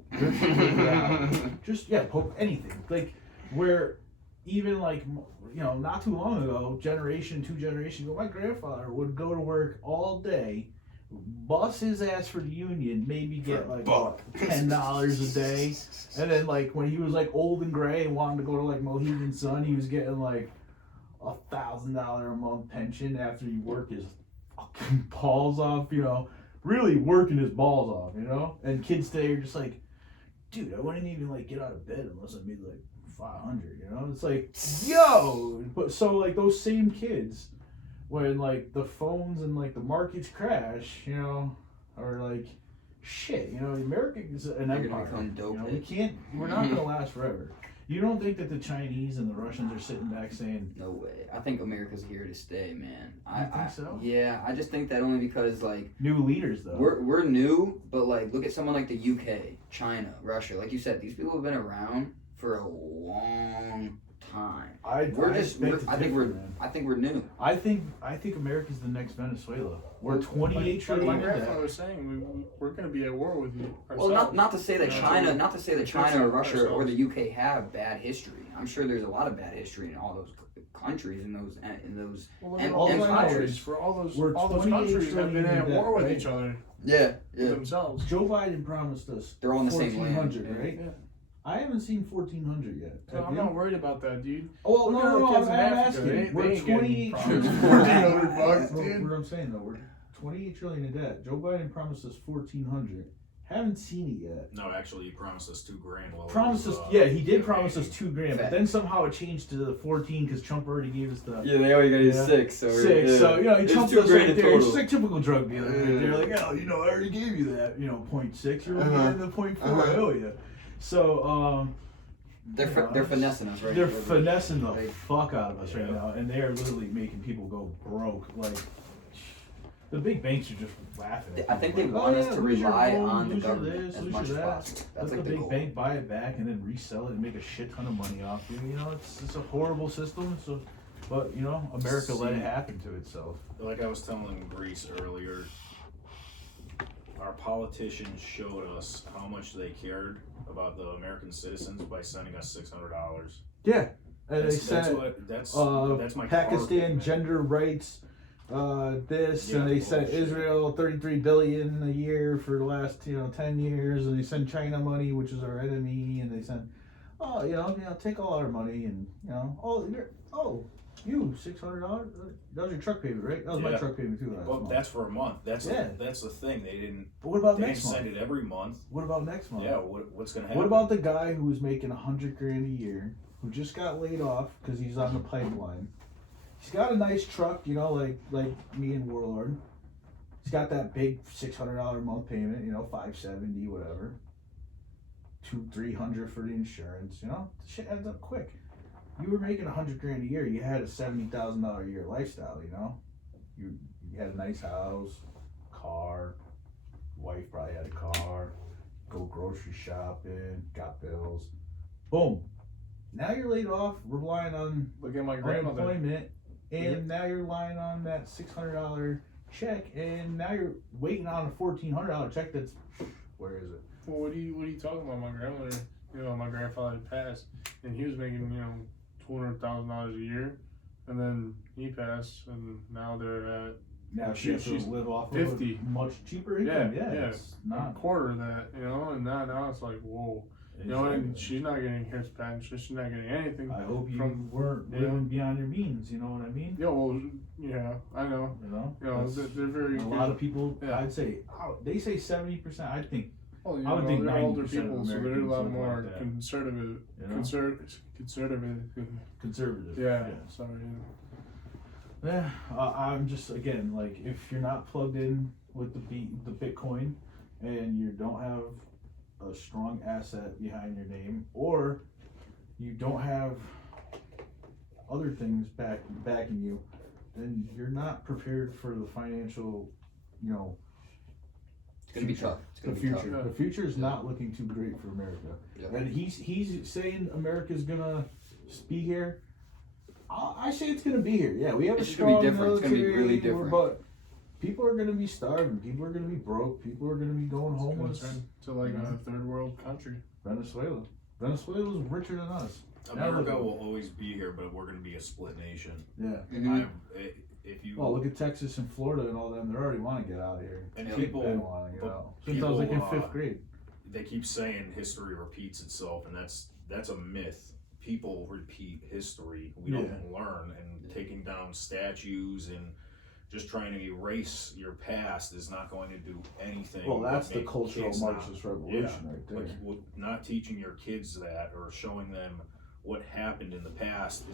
Just anything like where even like you know not too long ago, two generations ago, my grandfather would go to work all day, bust his ass for the union, maybe get like $10 a day, and then like when he was like old and gray and wanted to go to like Mohegan Sun, he was getting like $1,000 a month pension after he worked his fucking balls off, you know, really working his balls off, you know. And kids today are just like, dude, I wouldn't even like get out of bed unless I made like 500, you know. It's like, yo, but so like those same kids, when like the phones and like the markets crash, you know, are like, shit, you know, America is an They're gonna empire. become dope You know, heads. we're not gonna last forever. You don't think that the Chinese and the Russians are sitting back saying, No way. I think America's here to stay, man. You think so? Yeah, I just think that only because like new leaders though? we're new, but like look at someone like the UK, China, Russia. Like you said, these people have been around for a long time. I think we're new. I think America's the next Venezuela. We're 28 like trillion my in grandfather debt. was saying, we're going to be at war with you. Well, not to say that Yeah. China, or Russia or Ourselves. the UK have bad history. I'm sure there's a lot of bad history in all those countries, in those. Well, And- all and those powers. countries, for all those We're 28 countries have been trillion at in war debt, with right? each other Yeah, themselves. Joe Biden promised us They're all in the same land. 1,400, right? Yeah. I haven't seen 1,400 yet. So Have I'm you? not worried about that, dude. Oh, Look no, at the no, kids I'm in Africa. asking. They We're ain't getting 28 problems. trillion. $1,400, Well, dude. what I'm saying though, we're 28 trillion in debt. Joe Biden promised us 1,400. Haven't seen it yet. No, actually, he promised us $2,000 while Promised he was, us, yeah, he did campaigning. promise us $2,000, but Fact. then somehow it changed to the 14 because Trump already gave us the Yeah, they always got Yeah. 6. So 6. yeah. So you know, he It's trumped $2,000 us right in there. total. It's like typical drug dealer. Yeah. They're like, oh, you know, I already gave you that, you know, 0.6. You're Uh-huh. getting the 0.4. Oh yeah. So They're finessing us, right? they're finessing the Right. fuck out of us right Yeah. now, and they are literally making people go broke. Like the big banks are just laughing. At I think people. they Like, want oh, us yeah, to lose your rely home, on the lose your government this, as lose much your as that. possible. Let That's like the the big goal. bank buy it back and then resell it and make a shit ton of money off you. You know, it's a horrible system. So, but you know, America let it happen to itself. Like I was telling Greece earlier, our politicians showed us how much they cared about the American citizens by sending us $600. Yeah, and they That's sent what that's my Pakistan card, man. gender rights. This Yeah, and they sent bullshit. Israel 33 billion a year for the last 10 years, and they send China money, which is our enemy, and they send take all our money and You $600? That was your truck payment, right? That was my Yeah. truck payment too. Well, Month. that's for a month. That's Yeah. that's the thing. They didn't. But what about They didn't next month? send it every month. What about next month? Yeah. What's gonna happen? What about the guy who was making $100,000 a year, who just got laid off because he's on the pipeline? He's got a nice truck, you know, like me and Warlord. He's got that big $600 a month payment, you know, $570, whatever. $200-300 for the insurance, you know, the shit adds up quick. You were making $100,000 a year. You had a $70,000 a year lifestyle, you know. You had a nice house, car. Wife probably had a car. Go grocery shopping, got bills. Boom. Now you're laid off, relying on Look at my grandmother. unemployment, and Yeah. now you're relying on that $600 check, and now you're waiting on a $1,400 check. That's where is it? Well, what are you talking about? My grandmother, you know, my grandfather passed, and he was making, you know, $200,000 a year, and then he passed, and now they're at Now she has to she's live off 50. of a much cheaper income. Yeah, yeah. it's a not. quarter of that, you know, and now it's like, whoa, you know, and she's not getting his pension, she's not getting anything. I hope you from- weren't you living know? beyond your means. You know what I mean? Yeah, well, yeah, I know. You know. You know, That's- they're very a good. lot of people, Yeah. I'd say, they say 70%. I think, Well, you I would know, think they're older 90% of people, so they're a Americans lot look more like that. conservative. You know? Conservative. conservative. Yeah. Sorry. Yeah, I'm just, again, like, if you're not plugged in with the Bitcoin and you don't have a strong asset behind your name, or you don't have other things backing you, then you're not prepared for the financial, you know, It's gonna be future. tough. It's The gonna be tough. future. The future is not looking too great for America. Yeah. And he's saying America's gonna be here. I say it's gonna be here. Yeah, we have It's a just gonna be strong different. It's gonna be military, really different. but people are gonna be starving. People are gonna be broke. People are gonna be going It's gonna homeless. turn to like a third world country. Venezuela's richer than us. America will always be here, but we're going to be a split nation. Yeah. Mhm. If you Oh, look at Texas and Florida and all them. They already want to get out of here. and Yeah. people, Been wanting to get but out. Since I was like in people, fifth grade. they keep saying history repeats itself, and that's a myth. People repeat history. We don't learn, and taking down statues and just trying to erase your past is not going to do anything. Well, that's but the make cultural kids not- Marxist revolution right there. Like, not teaching your kids that or showing them what happened in the past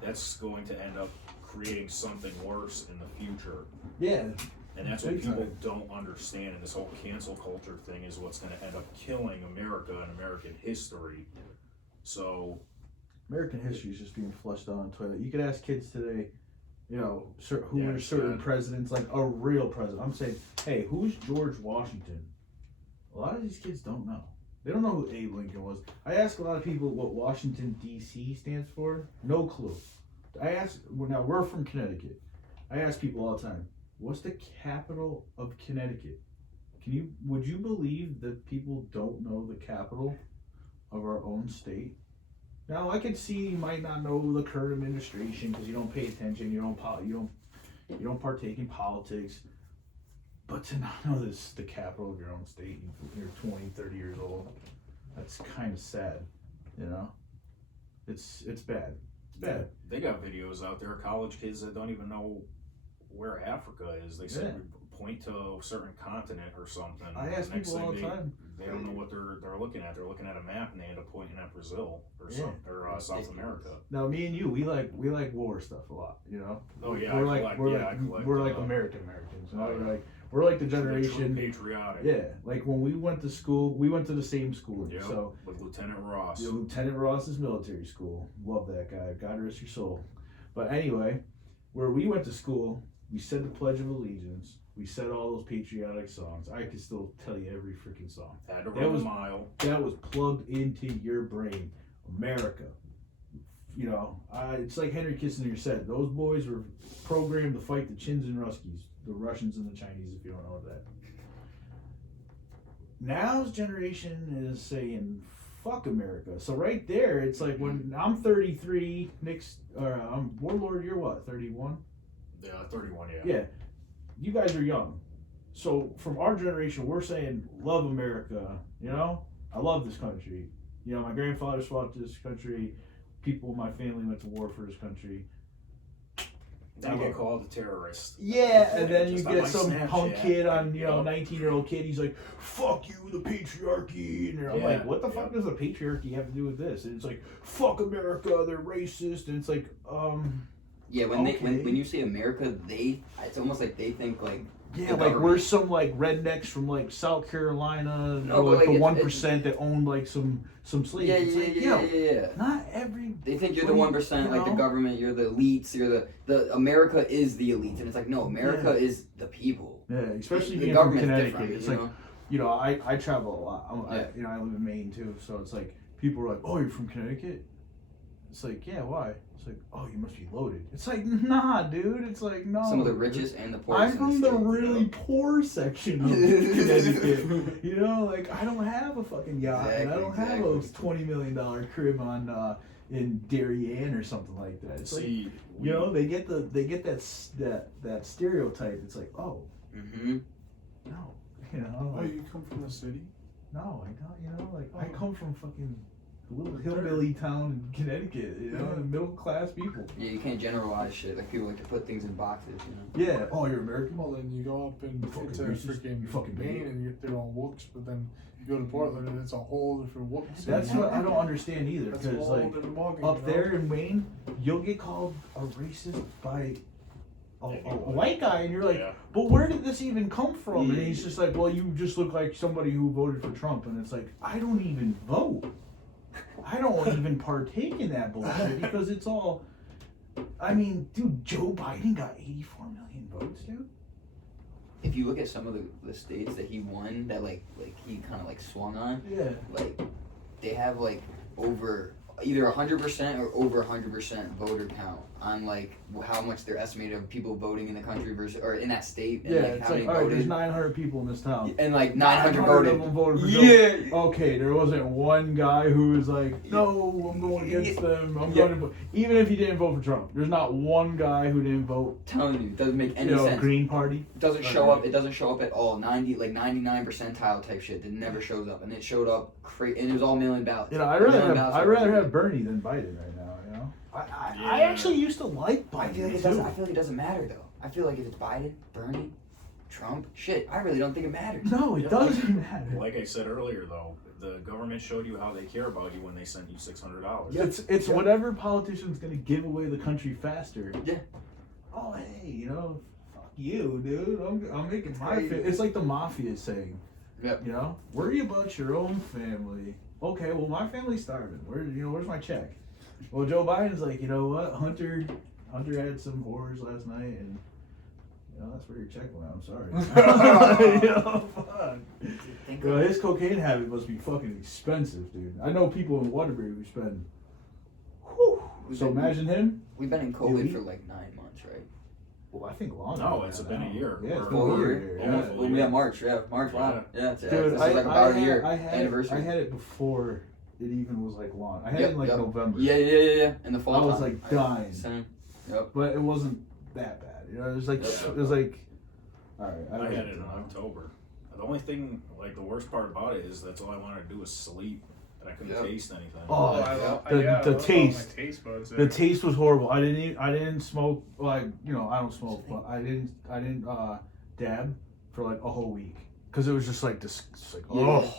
that's going to end up creating something worse in the future. Yeah. And that's what Big people time. don't understand. And this whole cancel culture thing is what's going to end up killing America and American history. So, American history is just being flushed down the toilet. You could ask kids today, you know, who Yeah, were certain yeah. presidents, like a real president. I'm saying, hey, who's George Washington? A lot of these kids don't know. They don't know who Abe Lincoln was. I ask a lot of people what Washington, D.C. stands for. No clue. I ask, well, now we're from Connecticut. I ask people all the time, what's the capital of Connecticut? Would you believe that people don't know the capital of our own state? Now I could see you might not know the current administration because you don't pay attention, you don't partake in politics. But to not know the capital of your own state, you're 20, 30 years old, that's kind of sad, you know? It's bad. It's bad. they got videos out there, college kids that don't even know where Africa is. They say point to a certain continent or something. I ask Next people all thing the time. They don't know what they're looking at. They're looking at a map and they end up pointing at Brazil or South America. Now me and you, we like war stuff a lot, you know? Oh yeah, we're I like collect, we're like Americans, you know? oh, yeah. We're like the True generation. patriotic. Yeah, like when we went to school, we went to the same school. Yep, So with Lieutenant Ross. Lieutenant Ross's military school. Love that guy. God rest your soul. But anyway, where we went to school, we said the Pledge of Allegiance. We said all those patriotic songs. I could still tell you every freaking song. Had to That run was- a mile. That was plugged into your brain. America. You know, it's like Henry Kissinger said. Those boys were programmed to fight the Chins and Ruskies, the Russians and the Chinese, if you don't know that. Now's generation is saying, fuck America. So right there, it's like when I'm 33, I'm Warlord, you're what, 31? Yeah, 31. Yeah. Yeah. You guys are young. So from our generation, we're saying, love America, you know? I love this country. You know, my grandfather fought this country. people in my family went to war for this country. Then you get called a terrorist. Yeah, and then you Just on get my some Snapchat, punk kid on, you know? 19-year-old kid. He's like, "Fuck you, the patriarchy," and I'm Yeah, like, "What the fuck does the patriarchy have to do with this?" And it's like, "Fuck America, they're racist," and it's like, Yeah, when Okay. when you say America, it's almost like they think like yeah, the like we're government. some like rednecks from like South Carolina, No, or but, like the like, 1% that owned like some slaves. Yeah, It's yeah, like, yeah, yo, yeah, yeah. not every. They think you're the What do 1%, you like the know? government. You're the elites. You're the America is the elites, and it's like no, America Yeah. is the people. Yeah, especially the being from government's Connecticut. different. It's you like, know? I travel a lot. Yeah. I live in Maine too, so it's like people are like, "Oh, you're from Connecticut?" It's like, "Yeah, why?" It's like, "Oh, you must be loaded." It's like, "Nah, dude." It's like, no. Some of the richest and the poorest. I'm in from the the state, really poor section of Connecticut. You know, like I don't have a fucking yacht, and I don't have a $20 million crib on in Darien or something like that. It's like, See, you know, they get that stereotype. It's like, oh, Mm-hmm. no, you know, Oh, like, you come from the city? no, I don't. You know, like I Oh. come from fucking a little hillbilly town in Connecticut. You know, Yeah. middle class people. Yeah, you can't generalize shit. Like people like to put things in boxes. You know. Yeah. Oh, you're American. Well, then you go up and You fucking it's a racist. freaking You fucking Maine bigot. and they're all wooks, but then you go to Portland and it's a whole different wook. That's what I don't understand either. That's a Because whole like different ballgame, up you know? there in Maine, you'll get called a racist by a white guy, and you're like, yeah. but where did this even come from? And Yeah. he's just like, well, you just look like somebody who voted for Trump. And it's like, I don't even vote. I don't even partake in that bullshit because it's all. I mean, dude, Joe Biden got 84 million votes, dude. If you look at some of the states that he won, that like he kind of like swung on, Yeah. like they have like over either 100% or over 100% voter count on like how much they're estimated of people voting in the country versus or in that state and Yeah, like it's how like, many all right, there's voted 900 people in this town. and like 900 of voted. them voted for Joe. Yeah. Okay, there wasn't one guy who was like, no, I'm going against them. I'm Yeah. going to vote. Even if he didn't vote for Trump, there's not one guy who didn't vote. Telling you, it doesn't make any You know, sense. Green Party. It doesn't show up. It doesn't show up at all. 99 percentile type shit. It never shows up, and it showed up. And it was all mail-in ballots. You know, I'd rather have Bernie than Biden right now. You know, I actually used to like Biden I feel like it too. doesn't. I feel like it doesn't matter though. I feel like if it's Biden, Bernie, Trump, shit, I really don't think it matters. No, it Yeah. doesn't matter. Like I said earlier, though, the government showed you how they care about you when they sent you $600. It's whatever politician's gonna give away the country faster. Yeah. Oh hey, you know, fuck you, dude. I'm making my. Crazy. It's like the mafia saying. Yep. You know, worry about your own family. Okay, well my family's starving. Where's my check? Well, Joe Biden's like, you know what, Hunter had some whores last night, and you know that's where your check went. I'm sorry. You know, fuck. Think Well, of- his cocaine habit must be fucking expensive, dude. I know people in Waterbury who spend. Whew. So imagine him. We've been in COVID for like 9 months, right? Well, I think longer. No, than it's that been a now. year. Yeah, it's Or been full a year. year. Almost Yeah. full Well, year. yeah, March. Yeah, March. Wow. Yeah, Dude, this is like about a year I had anniversary. it before it even was like launched. I had Yep, it in like yep. November. Yeah. In the fall. I was time. like dying. Same. Yep. But it wasn't that bad. You know, it was like Yeah. it was like. All right, I had it in October. The only thing, like the worst part about it is that's all I wanted to do was sleep, and I couldn't Yep. taste anything. Oh, I love- the yeah, I love all taste. my taste buds The there. taste was horrible. I didn't smoke. Like, you know, I don't smoke, but I didn't dab for like a whole week because it was just like this. Just like, Yeah. oh.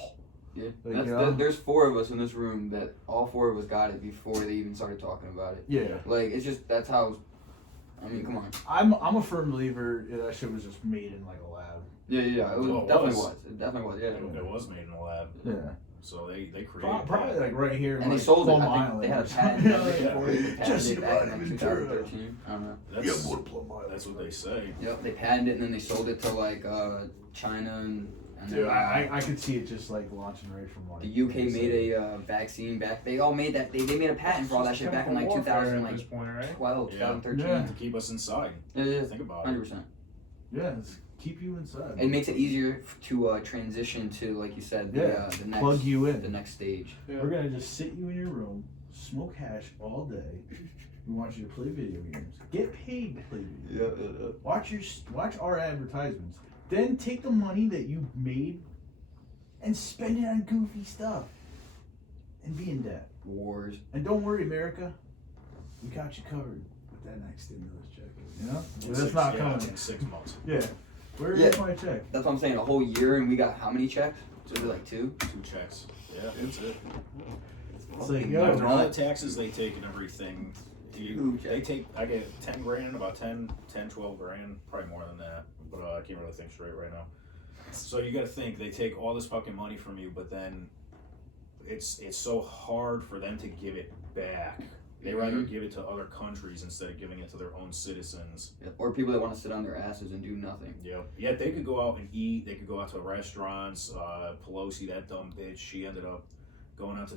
Yeah. Like, That's, you know? there's 4 of us in this room that all 4 of us got it before they even started talking about it. Yeah. Like it's just that's how. I mean, come on. I'm a firm believer that shit was just made in like a lab. Yeah. It was, Well, it definitely was. was. It definitely was. Yeah. It was made in a lab, Yeah. so they created Probably that. like right here. in, And they like, sold it. Plum I think Island they had or a something. patent Yeah. for it. They patented Just it back in about like Ventura. 2013. I don't know. That's, Plum Island. that's what they say. Yep, they patented it and then they sold it to like China and Dude, then, I could see it just like launching right from like. the UK made a vaccine back. They all made that. They made a patent for all that shit back in like Chemical warfare at this 2012, point, right? 2013. Yeah. To keep us inside. Yeah. Think about it. 100%. Yeah, it's keep you inside. It makes it easier to transition to, like you said, the next Plug you in. the next stage. Yeah. We're gonna just sit you in your room, smoke hash all day. We want you to play video games. Get paid to play video games. Watch our advertisements. Then take the money that you made and spend it on goofy stuff. And be in debt. wars. And don't worry, America, we got you covered with that next stimulus check. You know, that's not coming in 6 months. Yeah, where is Yeah. my check? That's what I'm saying. A whole year, and we got how many checks? So is it like 2? 2 checks. Yeah, that's it. It's like, Fucking yo, After all the nuts. taxes they take and everything, Huge. they take. I get 10 grand, about 10, 12 grand, probably more than that. But I can't really think straight right now. So you got to think they take all this fucking money from you, but then it's so hard for them to give it back. They rather give it to other countries instead of giving it to their own citizens. Yeah. Or people that want to sit on their asses and do nothing. Yep. Yeah, they could go out and eat. They could go out to restaurants. Pelosi, that dumb bitch, she ended up going out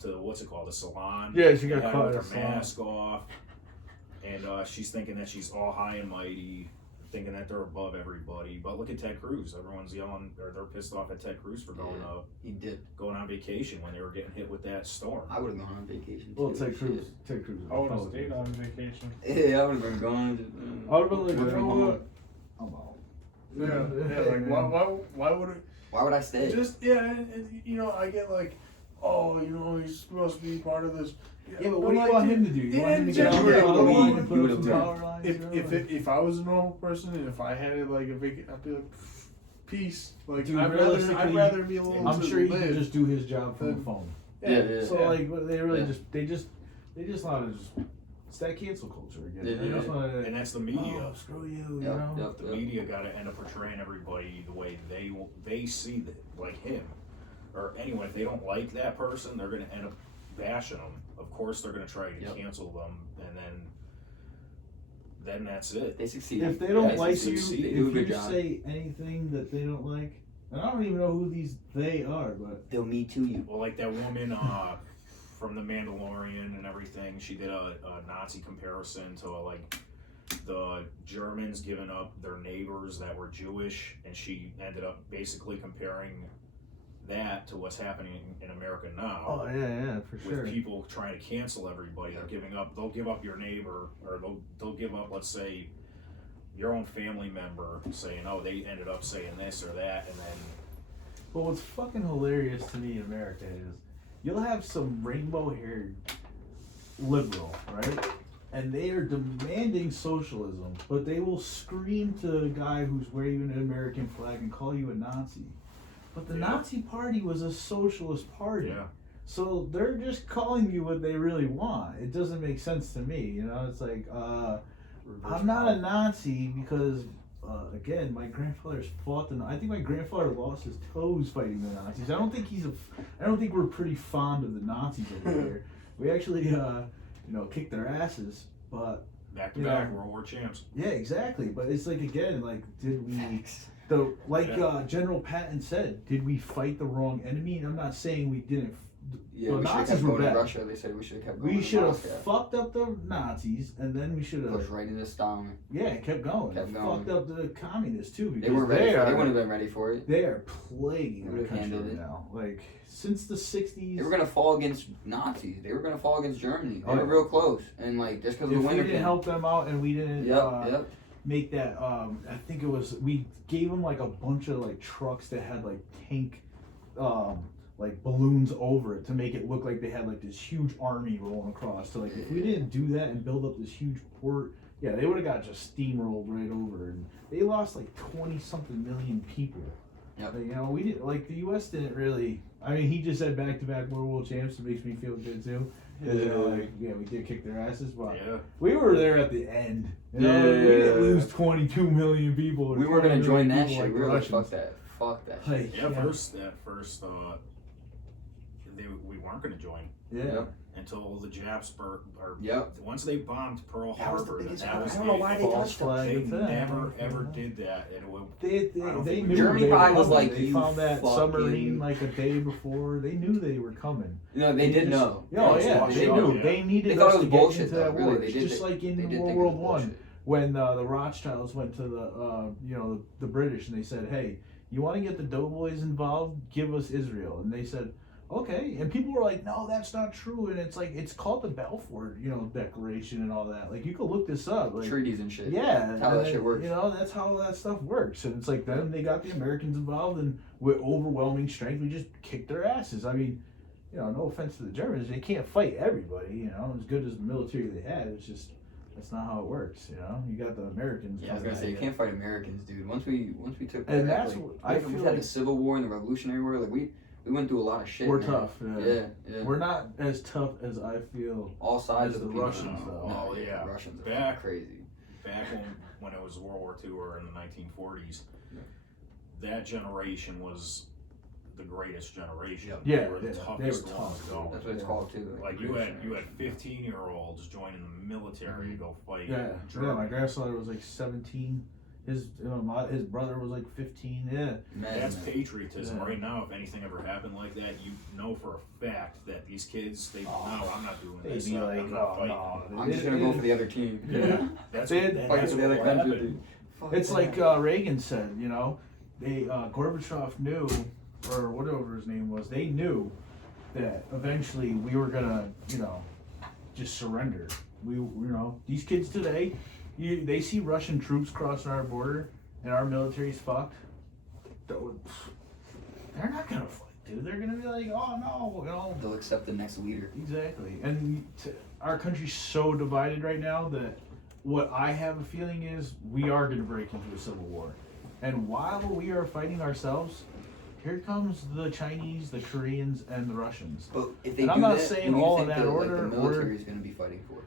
to what's it called, the salon. Yeah, she got Had her caught with at her a salon. mask off, and she's thinking that she's all high and mighty, thinking that they're above everybody. But look at Ted Cruz. Everyone's yelling, or they're pissed off at Ted Cruz for He did. going on vacation when they were getting hit with that storm. I would have gone on vacation. Well, too. Ted Cruz. Shit. Ted Cruz. is I would have a stayed on vacation. Yeah, I would have been gone. I would have been like, Work you from know home. what? I'm out. Yeah, like why would it? Why would I stay? Just you know, I get like, oh, you know, he's supposed to be part of this. Yeah, but what do you want him to do? You want him to get yeah, on yeah, the yeah, power line yeah, and put yeah, up some yeah. power lines? If I was a normal person and if I had like a vacation, I'd be like, peace. Like Dude, I'd realistically, rather be alone. I'm to sure he live. can just do his job from the Then- phone. Yeah. So like, they really Yeah. they just want to just. It's that cancel culture again. Yeah, They just yeah. wanna, And that's the media. oh, screw you, you Yep, know. yep, The yep. media got to end up portraying everybody the way they see that, like him or anyone. If they don't like that person, they're going to end up bashing them. Of course, they're going to try to Yep. cancel them, and then that's it. They succeed. If they don't Yeah, like they you, succeed. They if do a good you job. say anything that they don't like, and I don't even know who these they are, but They'll me too you. Well, like that woman from The Mandalorian and everything, she did a Nazi comparison to like the Germans giving up their neighbors that were Jewish, and she ended up basically comparing that to what's happening in America now. oh yeah, for With sure. people trying to cancel everybody, they'll give up your neighbor, or they'll give up, let's say, your own family member, saying, oh, they ended up saying this or that, and then But what's fucking hilarious to me in America is you'll have some rainbow-haired liberal, right? And they are demanding socialism, but they will scream to a guy who's waving an American flag and call you a Nazi. But the Yeah. Nazi party was a socialist party. yeah. So they're just calling you what they really want. It doesn't make sense to me, you know? It's like, I'm not a Nazi because, again, my grandfather's fought I think my grandfather lost his toes fighting the Nazis. I don't think we're pretty fond of the Nazis over here. We actually, kicked their asses, but Back to You back, know. World War champs. yeah, exactly. But it's like, again, like, did we, Facts. General Patton said, did we fight the wrong enemy? And I'm not saying we didn't. Yeah, The we should have Nazis kept were going to bad. Russia. They said we should have kept going We to should have Moscow. fucked up the Nazis, and then we should have. Pushed right into Stalin. Yeah, kept going. Kept Fucked going. up the communists too, because They weren't ready. they They are wouldn't have been ready for it. they are plaguing They the would've country handled right it. now. Like since the '60s. They were gonna fall against Nazis. They were gonna fall against Germany. They Oh, were yeah. real close, and like just because of If the we winter didn't came. help them out and we didn't Yep. make that, I think it was we gave them like a bunch of like trucks that had like tank, like balloons over it to make it look like they had like this huge army rolling across. So like if we didn't do that and build up this huge port, yeah, they would have got just steamrolled right over. And they lost like 20-something million people. Yep. But, we didn't like the U.S. didn't really. I mean, he just said back-to-back world champs. It makes me feel good too. 'Cause, we did kick their asses, but Yeah. we were there at the end. We Yeah. didn't lose 22 million people. or We weren't gonna 20 join million that people shit. like We the were like, Russians. fuck that shit. Like, Yeah, at first, we weren't going to join yeah. Yep. until the Japs Yep. once they bombed Pearl That was the Harbor. biggest That was I don't know it. why they False touched them. flag They attack. never ever did that, and it would, They I don't they think knew Germany they were probably was coming. like, they you found that fucking- submarine like a day before. They knew they were coming. No, they did know. Oh They yeah, watched they out, knew. yeah. They needed They thought us it was to get bullshit, into though, that really. war. They It's did just thi- like in they did World think it War was One. bullshit. When the Rothschilds went to the British and they said, hey, you want to get the doughboys involved? Give us Israel. And they said, okay. And people were like, no, that's not true. And it's like, it's called the Balfour, Declaration and all that. Like, you can look this up. Like, Treaties and shit. yeah. That's how that shit works. That's how that stuff works. And it's like, then they got the Americans involved and with overwhelming strength, we just kicked their asses. I mean, no offense to the Germans, they can't fight everybody. As good as the military they had, it's just that's not how it works. You got the Americans. Yeah, I was coming gonna say at you can't fight Americans, dude. Once we took And back, that's like, what I we feel had like. the Civil War and the Revolutionary War. Like we went through a lot of shit. We're man. tough. Yeah. We're not as tough as I feel. All sides As of the the people. Russians, though. No, Oh, yeah. The Russians are Back- crazy. Back when it was World War II or in the 1940s, Yeah. that generation was the greatest generation. Yeah, they were the they toughest were ones tough. going. That's what it's Yeah. called too. Like you had 15-year-olds joining the military to go fight. Yeah, Germany. my grandfather was like 17. His his brother was like 15. Yeah, Imagine That's that. patriotism Yeah. right now. If anything ever happened like that, you know for a fact that these kids, no, I'm not doing they'd this. be I'm like, not oh fighting. no. I'm just gonna go for the other team. Yeah. That's They- what, Fight Fight that's for the what other will country, happen. dude. Fuck It's that. like Reagan said, they Gorbachev knew, or whatever his name was, they knew that eventually we were gonna, just surrender. These kids today, they see Russian troops crossing our border and our military's fucked. They're not gonna fight, dude. They're gonna be like, oh no, They'll accept the next leader. Exactly. And our country's so divided right now that what I have a feeling is we are going to break into a civil war. And while we are fighting ourselves, here comes the Chinese, the Koreans, and the Russians. But if they And do I'm not that, saying who do you all in think that the order, military is going to be fighting for?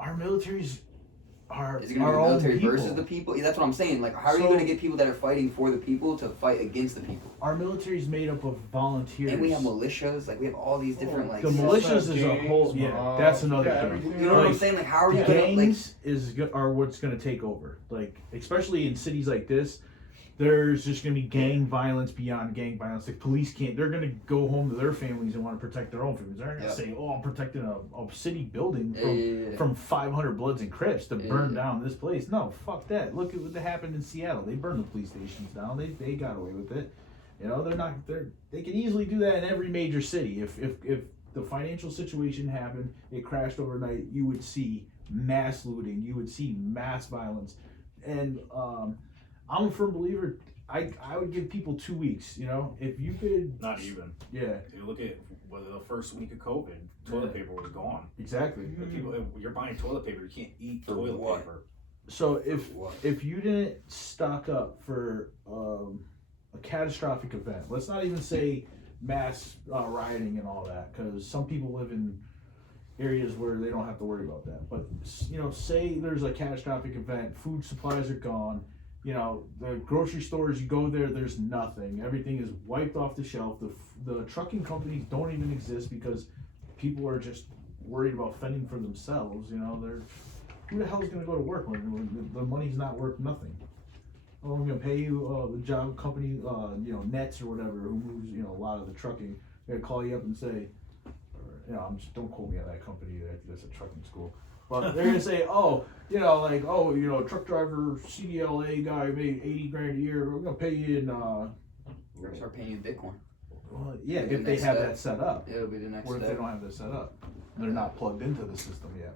Our militaries are Is it going to our be own military people. versus the people? Yeah, that's what I'm saying. Like, how are you So- going to get people that are fighting for the people to fight against the people? Our military's made up of volunteers. And we have militias. Like, we have all these different like. The Yeah, militias it's is a gangs, whole. Yeah, mobs, that's another yeah, thing. everything. You know what I'm Like, saying? Like, how are you The going to like? gangs are what's going to take over. Like, especially in cities like this, there's just going to be gang violence beyond gang violence. The police can't. They're going to go home to their families and want to protect their own families. They're not going to Yeah. say, "Oh, I'm protecting a city building from Yeah. from 500 Bloods and Crips to Yeah, burn yeah. down this place." No, fuck that. Look at what happened in Seattle. They burned the police stations down. They got away with it. They can easily do that in every major city. If the financial situation happened, it crashed overnight, you would see mass looting, you would see mass violence. And I'm a firm believer, I would give people 2 weeks, if you could. Not even. Yeah, If you look at the first week of COVID, toilet paper was gone. exactly. The people, you're buying toilet paper, you can't eat For toilet what? paper. So if What? you didn't stock up for a catastrophic event, let's not even say mass rioting and all that, because some people live in areas where they don't have to worry about that. But say there's a catastrophic event, food supplies are gone. The grocery stores, you go there, there's nothing. Everything is wiped off the shelf. The trucking companies don't even exist because people are just worried about fending for themselves. Who the hell is going to go to work when the money's not worth nothing? Oh, I'm going to pay you the job company, Nets or whatever, who moves, a lot of the trucking. They're going to call you up and say, don't quote me on that company. That's a trucking school. But they're going to say, truck driver, CDLA guy made 80 grand a year. We're going to pay you in, We're gonna start paying in Bitcoin. well, yeah, Maybe if they next have step. that set up. It'll be the next What if they step. don't have that set up? They're not plugged into the system yet.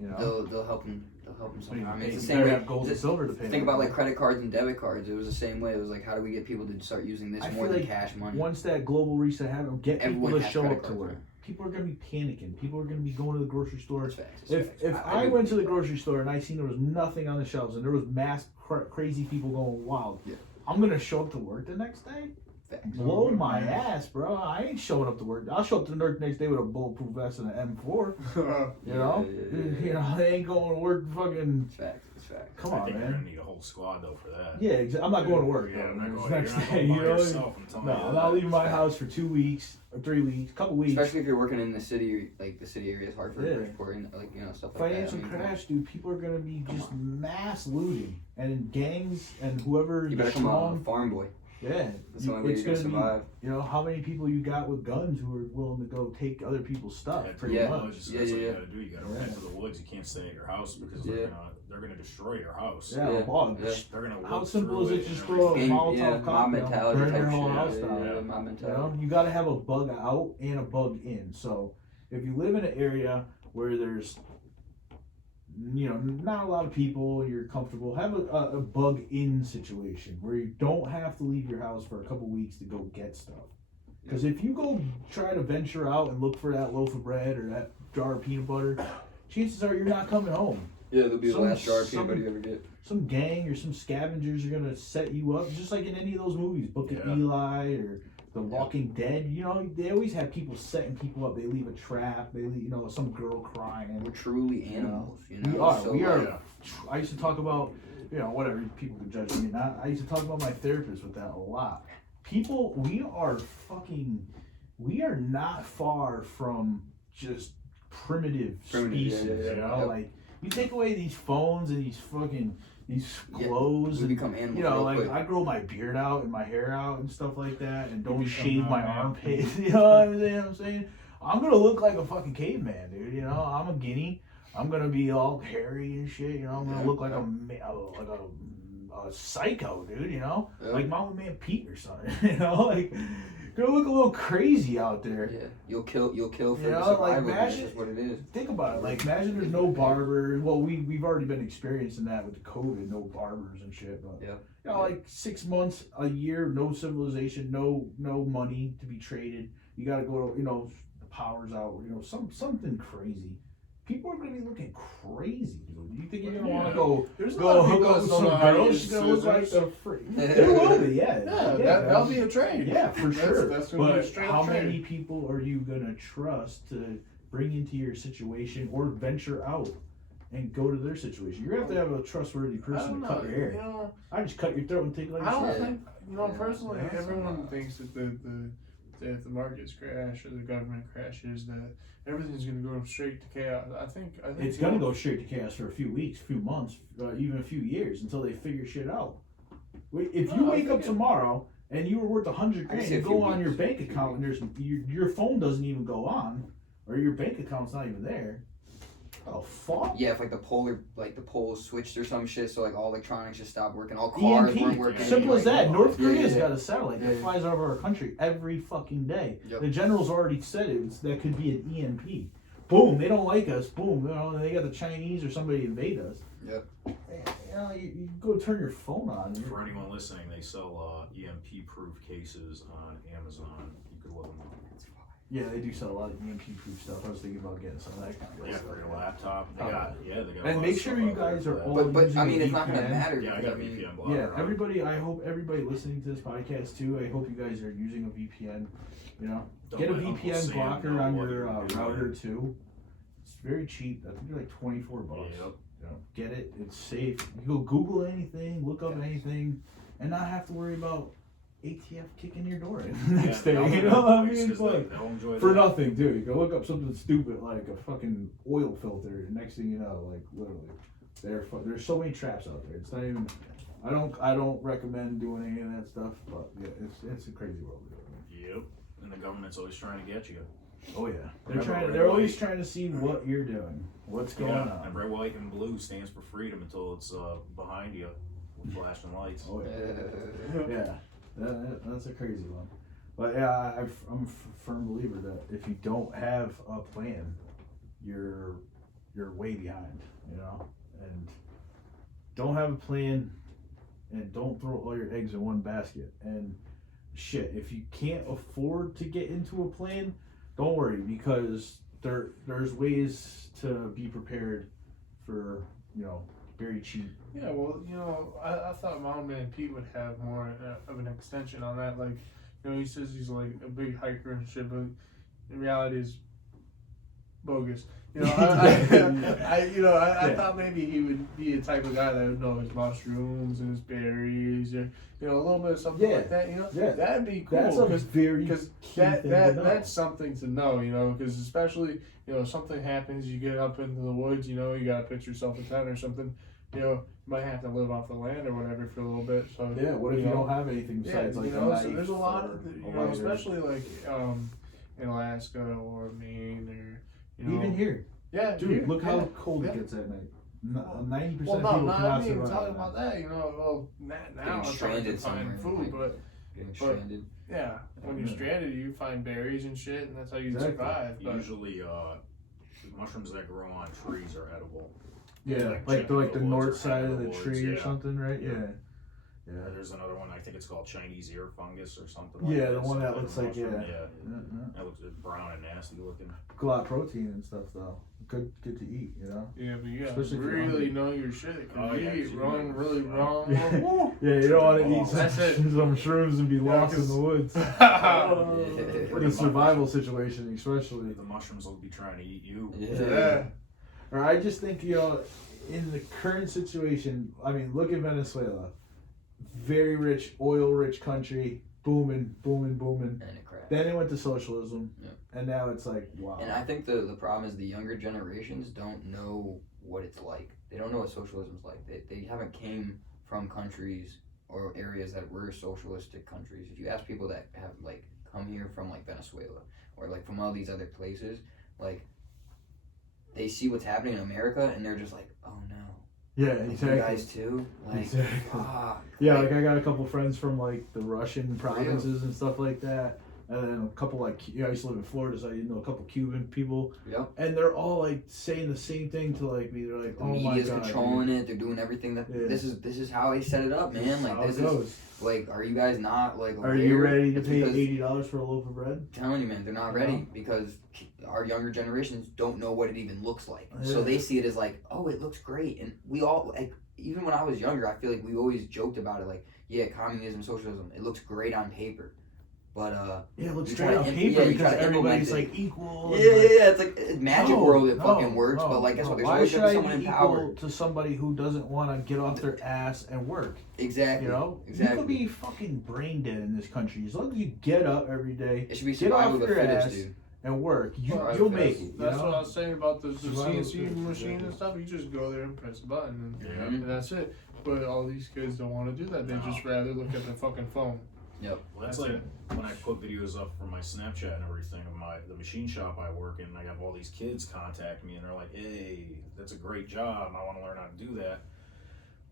They'll help them. They'll help them somehow. I mean, They it's the same better way. have gold and just silver to pay. Think about like credit cards and debit cards. It was the same way. It was like, how do we get people to start using this I more feel than like cash money? Once that global reset happens, get Everyone people to has show credit up to cards work. now. People are going to be panicking. People are going to be going to the grocery store. That's facts, that's If facts. if I I agree went with to the you. grocery store and I seen there was nothing on the shelves and there was mass crazy people going wild, Yeah. I'm going to show up to work the next day. Facts. Blow my ass, bro. I ain't showing up to work. I'll show up to work the next day with a bulletproof vest and an M4. Yeah. They ain't going to work fucking. It's facts. It's facts. Come I on, think you're man. gonna need a whole squad though for that. Yeah, I'm not going to work. Yeah, though. I'm not It's going. next You're not day, going by you know? yourself. I'm telling No, you I'm that. not leaving my house for 2 weeks or 3 weeks, couple weeks. Especially if you're working in the city, like the city area is Hartford, Yeah. Bridgeport, and like stuff like Financial that. I mean, crash, dude. People are gonna be Come just mass looting, and gangs and whoever You is better come on, strong. a farm boy. Yeah, That's the only way it's you're gonna gonna survive. be. How many people you got with guns who are willing to go take other people's stuff? Yeah, Pretty Yeah. much. That's Yeah, what yeah, you yeah. gotta do. You gotta Yeah. run into the woods. You can't stay at your house because Yeah. they're gonna destroy your house. Yeah, Yeah, well, yeah. They're gonna. How look simple is through it? Just and throw a everything. Molotov Yeah, mob cocktail, mentality burn type your whole shit. house Yeah, down. yeah, mob mentality. You got to have a bug out and a bug in. So if you live in an area where there's not a lot of people, you're comfortable, have a bug in situation where you don't have to leave your house for a couple weeks to go get stuff. Because if you go try to venture out and look for that loaf of bread or that jar of peanut butter, chances are you're not coming home. Yeah, there'll be Some- the last jar of peanut some- butter you ever get. Some gang or some scavengers are gonna set you up, just like in any of those movies, Book of Yeah. Eli or The Walking Dead. You know, they always have people setting people up. They leave a trap. They leave, some girl crying. We're truly animals, you know. We are. So, We are. Yeah. I used to talk about, whatever, people can judge me. I used to talk about my therapist with that a lot. People, we are not far from just primitive species, yeah. Yep. Like, you take away these phones and these clothes, we and, become animals. Real like, quick. I grow my beard out and my hair out and stuff like that, and don't become shave my non-man. armpits, you know what I'm saying? I'm gonna look like a fucking caveman, dude, I'm a guinea. I'm gonna be all hairy and shit, I'm gonna look like a psycho, dude, Yeah. like Mountain Man Pete or something, like gonna look a little crazy out there. Yeah, you'll kill for You the know, like, survival. That's imagine- just what it is. Think about it, like imagine there's no barber. Well, we've already been experiencing that with the COVID, no barbers and shit. But Yeah. like 6 months, a year, no civilization, no money to be traded. You gotta go to the power's out. Something crazy. People are gonna be looking crazy, dude. Do you think you're gonna want to go? There's a Go lot of hook people up that with don't know some how to girl. use She's gonna look like scissors. the freak. There will be, Yeah, that'll be a trade. Yeah, for sure. That's gonna be a But straight how up trade. many people are you gonna trust to bring into your situation or venture out and go to their situation? You're gonna have a trustworthy I person don't to know. cut your hair. I just cut your throat and take it like I a don't shot. think, personally, Yeah. everyone thinks that if the markets crash or the government crashes, that everything's going to go straight to chaos. I think It's gonna go straight to chaos for a few weeks, few months, even a few years until they figure shit out. If you No, I wake up think tomorrow and you were worth $100 I'd grand, say you a go few on your weeks. bank account and there's your phone doesn't even go on, or your bank account's not even there. Oh fuck! Yeah, if the poles switched or some shit, so all electronics just stopped working, all cars weren't working. Simple as that. North Yeah, Korea's yeah. got a satellite that Yeah. flies over our country every fucking day. Yep. The general's already said that could be an EMP. Boom, they don't like us. Boom, they got the Chinese or somebody invade us. Yep. You go turn your phone on. For anyone listening, they sell EMP-proof cases on Amazon. You could look them up. Yeah, they do sell a lot of EMP-proof stuff. I was thinking about getting some of that kind of Yeah, stuff. for your laptop. They got a And lot make of sure stuff you out there guys for are that. all But using I mean, a it's not going to VPN. matter. Yeah, I because, got a VPN blocker. Yeah, on. everybody. I hope everybody listening to this podcast too. I hope you guys are using a VPN. Don't Get a let Uncle VPN Sam blocker know on what your you're doing. router too. It's very cheap. I think they're like $24. Yep. Get it. It's safe. You go Google anything, look up anything, and not have to worry about ATF kicking your door in the next day. they'll You do know that, what I boys, mean? 'cause It's like they'll enjoy for that. nothing, dude. You go look up something stupid like a fucking oil filter. And next thing you know, like literally, there's so many traps out there. It's not even. I don't recommend doing any of that stuff, but yeah, it's a crazy world we live in. Yep. And the government's always trying to get you. Oh yeah, Remember, they're always everybody- trying to see what you're doing, what's going Yeah. And on. red, white, and blue stands for freedom until it's behind you with flashing lights. Oh yeah, yeah, that's a crazy one. But yeah, I'm a firm believer that if you don't have a plan, you're way behind, and don't have a plan, and don't throw all your eggs in one basket. And shit, if you can't afford to get into a plan, don't worry, because there's ways to be prepared for very cheap. Yeah, well, I thought Mountain Man Pete would have more of an extension on that. Like, he says he's like a big hiker and shit, but in reality is bogus. I thought maybe he would be the type of guy that would know his mushrooms and his berries, or a little bit of something like that. Yeah. That'd be cool. That's a very Because key thing to know. that's something to know, because especially, if something happens, you get up into the woods, you gotta pitch yourself a tent or something, you might have to live off the land or whatever for a little bit, so. Yeah, what if you don't have anything besides like a so knife there's a lot or of, a lighter? especially like, in Alaska or Maine or, Even here. Yeah, Dude, here, look how yeah. cold Yeah. it gets at night. 90% Well, of no, people not cannot even survive. talking about that, now Getting it's hard to stranded find somewhere, food, but Getting But- stranded. yeah, when you're Yeah. stranded, you find berries and shit, and that's how you Exactly. survive. But Usually, mushrooms that grow on trees are edible. Yeah, Like like chicken the in the north woods or side hen of in the the tree woods, or yeah. something, right? Yeah. Yeah. There's another one. I think it's called Chinese ear fungus or something. Yeah, like the that. one that Some looks type like, of mushroom. yeah. Yeah. That looks brown and nasty looking. A lot of protein and stuff though. Good to eat, you know. Yeah, but you gotta Especially if you're really hungry. know your shit. Oh, Cause yeah, you 'cause eat you wrong, never- really wrong. Yeah. Woo. Yeah, you don't want to eat balls. That's it. some shrooms and be Yeah, lost in 'cause- the woods. Yeah. In a survival situation, especially. The mushrooms will be trying to eat you. Yeah. Or I just think, you know, in the current situation, I mean, look at Venezuela. Very rich, oil-rich country, booming. And it crashed. Then it went to socialism, Yeah. and now it's like, wow. And I think the problem is the younger generations don't know what it's like. They don't know what socialism's like. They haven't came from countries or areas that were socialistic countries. If you ask people that have like come here from like Venezuela or like from all these other places, like they see what's happening in America and they're just like, oh no. Yeah, Like, exactly. you guys too? Like, Exactly. fuck. Yeah, like I got a couple friends from like the Russian provinces and stuff like that, and then a couple like I used to live in Florida, so I know a couple Cuban people, Yep. and they're all like saying the same thing to like me. They're like, The "Oh my media's god, controlling it. They're doing everything that Yeah. this is how they set it up, man. Like how this it goes. is like, are you guys not like? Are you aware? ready to It's pay because- $80 for a loaf of bread?" I'm telling you, man, they're not ready because our younger generations don't know what it even looks like. So Yeah. they see it as like, oh, it looks great, and we all like. Even when I was younger, I feel like we always joked about it, like, yeah, communism, socialism, it looks great on paper, but Yeah, it looks You great try on to paper you because try to everybody's implement like equal. yeah, and, yeah, yeah, it's like magic No, world. It no, fucking works, no, but like, guess what? There's Why always should gonna I be someone be in equal power. to somebody who doesn't want to get off their ass and work? Exactly. You know, Exactly. you could be fucking brain dead in this country as long as you get up every day It should be Get off survival of the your fittest, ass. dude. and work. Well, You'll that's- make it. You That's know? what I was saying about the Survival CNC skills, machine exactly. and stuff. You just go there and press a button, and, Yeah. and that's it. But all these kids don't want to do that. They just rather look at their fucking phone. Well, that's That's like when I put videos up from my Snapchat and everything of the machine shop I work in. I have all these kids contact me and they're like, "Hey, that's a great job. I want to learn how to do that."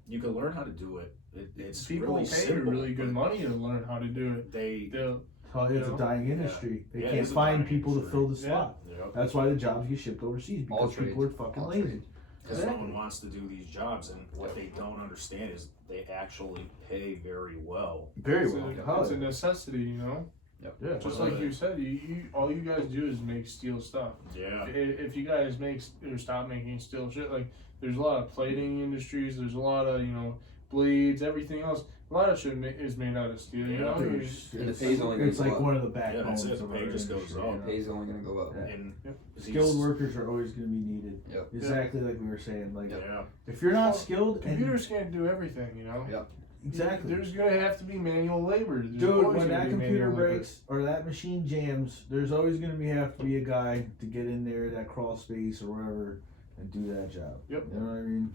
You can learn how to do it. It's People really pay simple. really good money to learn how to do it. They'll, Oh, it's You a know? dying industry. They Yeah, it can't is a find dying people to industry. fill the Yeah. slot. Yep. That's why the jobs get shipped overseas All because people are fucking All lazy. trades. Because Exactly. no one wants to do these jobs, and what they don't understand is they actually pay very well. Very it's, well. a, Oh, it's a necessity, you know. yeah. Just like you said, you all you guys do is make steel stuff. Yeah. If you guys make or stop making steel shit, like there's a lot of plating industries, there's a lot of blades, everything else. A lot of shit is made out of steel. You Yeah, know, There's- And the it's, pay's only it's gonna go like up. one of the Yeah, backbones that's it. of The pay our just goes industry, up. you know? Pay's only gonna go up. Yeah. And Skilled these- workers are always going to be needed. Yep. Exactly like we were saying. Like Yeah. if you're not Well, skilled, and computers can't do everything. You know. Yep. exactly. There's gonna have to be manual labor. There's Dude, always when gonna that be computer manual labor. breaks or that machine jams, there's always going to have to be a guy to get in there, that crawl space or whatever, and do that job. Yep. You know what I mean?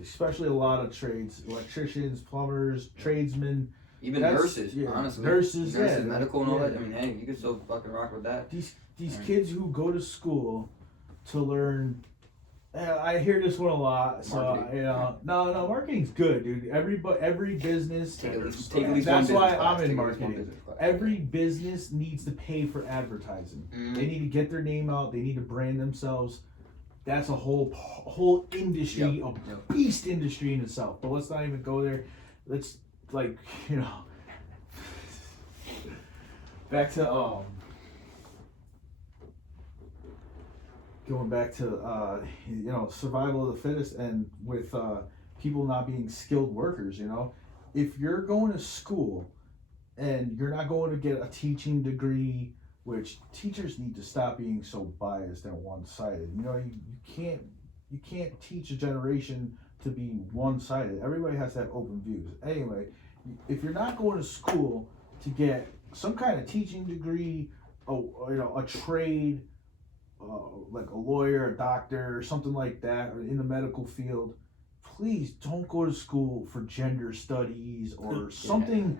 Especially a lot of trades, electricians, plumbers, tradesmen. Even That's- nurses, yeah, honestly. nurses, yeah, medical and all yeah. that. I mean, hey, you can still fucking rock with that. These Right. kids who go to school to learn. I hear this one a lot. So Marketing. no, marketing's good, dude. Every business. Take at least That's one why business I'm class. in Take at least one marketing. business class. Every business needs to pay for advertising. Mhm. They need to get their name out. They need to brand themselves. That's a whole industry, Yep, a yep. beast industry in itself. But let's not even go there. Let's back to going back to survival of the fittest, and with people not being skilled workers. If you're going to school and you're not going to get a teaching degree, which teachers need to stop being so biased and one-sided. You can't teach a generation to be one-sided. Everybody has to have open views. Anyway, if you're not going to school to get some kind of teaching degree, a trade, like a lawyer, a doctor, or something like that, or in the medical field, please don't go to school for gender studies or something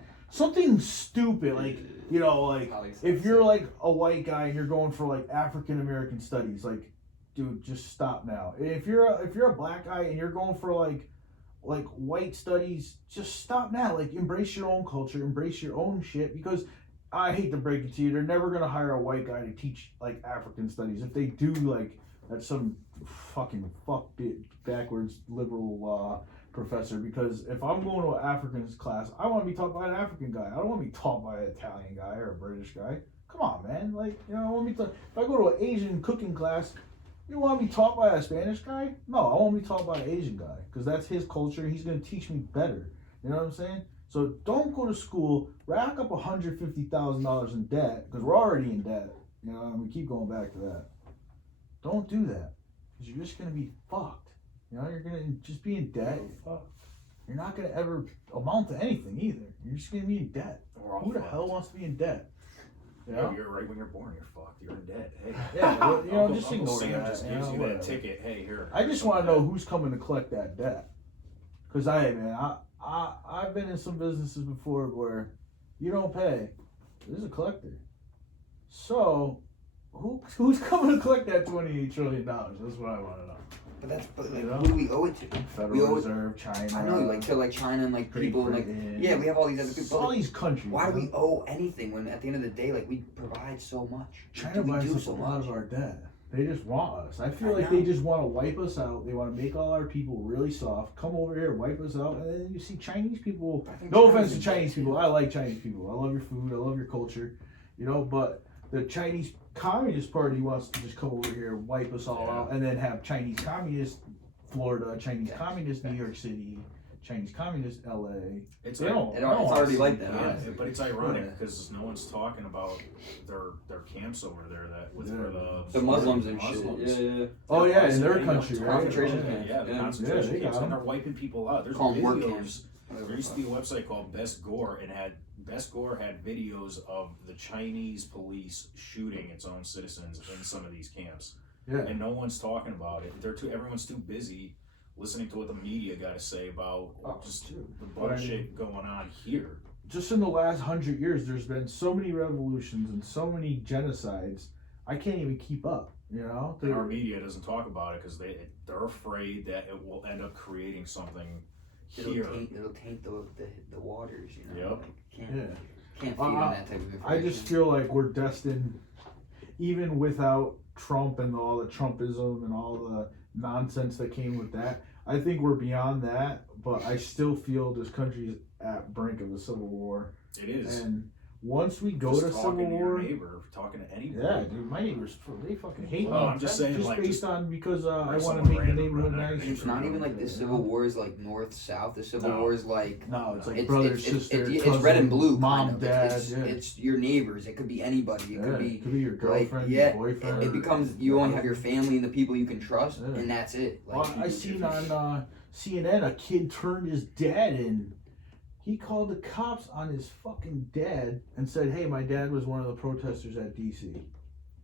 stupid like if you're like a white guy and you're going for like African American studies, like, dude, just stop now. If you're a black guy and you're going for like white studies, just stop now. Like, embrace your own culture, embrace your own shit, because I hate to break it to you, they're never gonna hire a white guy to teach like African studies. If they do, like, that's some fucking backwards liberal professor, because if I'm going to an African's class, I want to be taught by an African guy. I don't want to be taught by an Italian guy or a British guy. Come on, man. Like, you know, I want to be taught. If I go to an Asian cooking class, you want to be taught by a Spanish guy? No, I want to be taught by an Asian guy, because that's his culture. He's going to teach me better. You know what I'm saying? So don't go to school, rack up $150,000 in debt, because we're already in debt. You know, and we keep going back to that. Don't do that, because you're just going to be fucked. You know, you're going to just be in debt. You're not going to ever amount to anything either. You're just going to be in debt. Who the hell wants to be in debt? You know? You're right when you're born, you're fucked. You're in debt. Hey. Yeah, well, you know, Uncle, just Uncle ignore Sam that. just You gives know, you whatever. that ticket. Hey, here. I just want to know who's coming to collect that debt. Because I've been in some businesses before where you don't pay. There's a collector. So who's coming to collect that $28 trillion? That's what I want to know. But like, You know? who do we owe it to? We Federal owe it- Reserve, China. I know, like to like China and like Great people and like Britain. yeah, we have all these other people. all Like, these countries. why do you we know? owe anything when at the end of the day, like we provide so much? China we buys do up so a lot much. of our debt. They just want us. I feel I like know. they just want to wipe us out. They want to make all our people really soft. Come over here, wipe us out, and then you see Chinese people. I think No China's offense to in Chinese debt, too. people. I like Chinese people. I love your food. I love your culture. You know, but the Chinese Communist Party wants to just come over here, wipe us all out, and then have Chinese Communist Florida, Chinese Communist New York City, Chinese Communist LA. It's They don't- It's I don't wanna already see like that, that. honestly. but it's ironic Yeah. because no one's talking about their camps over there that with for The Muslims and Muslims. shit. Yeah. Oh yeah, in their Yeah, country, right? concentration Yeah. camps. Yeah, the Yeah. concentration Yeah, they camps, got and 'em. they're wiping people out. There's Call 'em work videos. camps. There used to be a website called Best Gore, and Best Gore had videos of the Chinese police shooting its own citizens in some of these camps, Yeah. and no one's talking about it. Everyone's too busy listening to what the media got to say about just the bullshit going on here. Just in the last 100 years, there's been so many revolutions and so many genocides. I can't even keep up. You know, And our media doesn't talk about it because they're afraid that it will end up creating something here. It'll taint the waters, you know. Yep. Like, can't Yeah. feed them that type of information. I just feel like we're destined, even without Trump and all the Trumpism and all the nonsense that came with that. I think we're beyond that, but I still feel this country's at brink of a civil war. It is. And once we go Just to talking civil to your war, neighbor, talking to anybody. yeah, dude, my neighbors, they fucking hate me. Well, I'm just saying, just like, based just on because I want to someone make the random neighborhood redneck. nice. And it's not even like the civil war is like north south. The civil No. war is like No, it's like it's, brother, it's, sister, it's, cousin, it's red and blue. mom, kind of. dad. It's, yeah. it's your neighbors. It could be anybody. It Yeah, could be it could be your girlfriend, yeah, your boyfriend. It becomes you only have your family and the people you can trust, Yeah. and that's it. Like, Well, I seen on CNN a kid turned his dad in. He called the cops on his fucking dad and said, "Hey, my dad was one of the protesters at DC."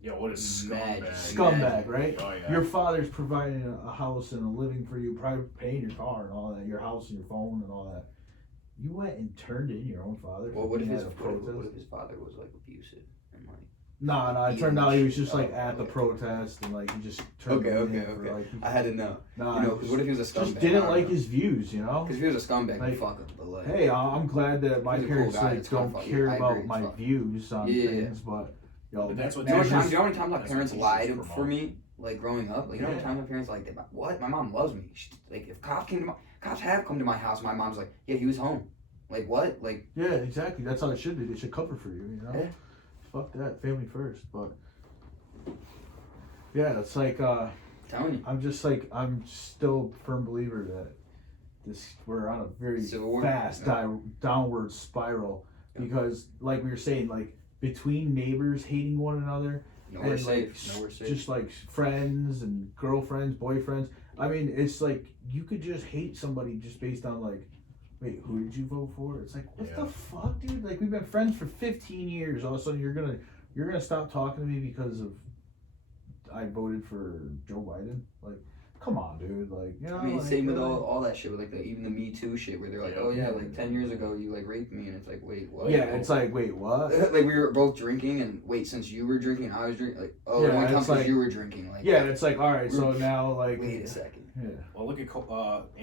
Yeah, what a Mad. scumbag. Scumbag, right? Oh, yeah. Your father's providing a house and a living for you, probably paying your car and all that, your house and your phone and all that. You went and turned in your own father. well, for what if being his at a what protest? if his father was like abusive and like? No, it Beating turned out he was just shit like up. at the protest and like he just turned him in for, like, I had to know. nah, You know, because what if he was a scumbag? just didn't like his views, you know? Because if he was a scumbag, Like, then fuck him. But like, Hey, I'm glad that my He's a cool parents guy, like it's kinda don't funny. care I about agree, my it's fun. views on Yeah. things, but yo, But that's what do you know That's how just- many times my that's parents what lied teachers for promote. me, like growing up? Like, you know how many Yeah. times my parents like, what? My mom loves me. Like, if cops have come to my house, my mom's like, yeah, he was home. Like, what? Like, yeah, exactly. That's how it should be. They should cover for you, you know. Yeah. Fuck that, family first. But yeah, it's like telling you. I'm still a firm believer that we're on a very Civil war? fast Yeah. downward spiral Yeah. because, like we were saying, like between neighbors hating one another. Nowhere and safe. like Nowhere safe. just like friends and girlfriends, boyfriends. I mean, it's like you could just hate somebody just based on like, wait, who did you vote for? It's like, what Yeah. the fuck, dude? Like we've been friends for 15 years. All of a sudden, you're gonna stop talking to me because of I voted for Joe Biden. Like, come on, dude. Like, you know. I mean, like, same with really? all that shit, with like even the Me Too shit, where they're like, Yeah. oh yeah, like 10 years ago you like raped me, and it's like, wait, what? Yeah, it's like, wait, what? like we were both drinking, and wait, since you were drinking, I was drinking. Like, oh, it Yeah, only it's counts because like- you were drinking. Like, Yeah, it's like, all right, so now like, wait a second. yeah. Well, look at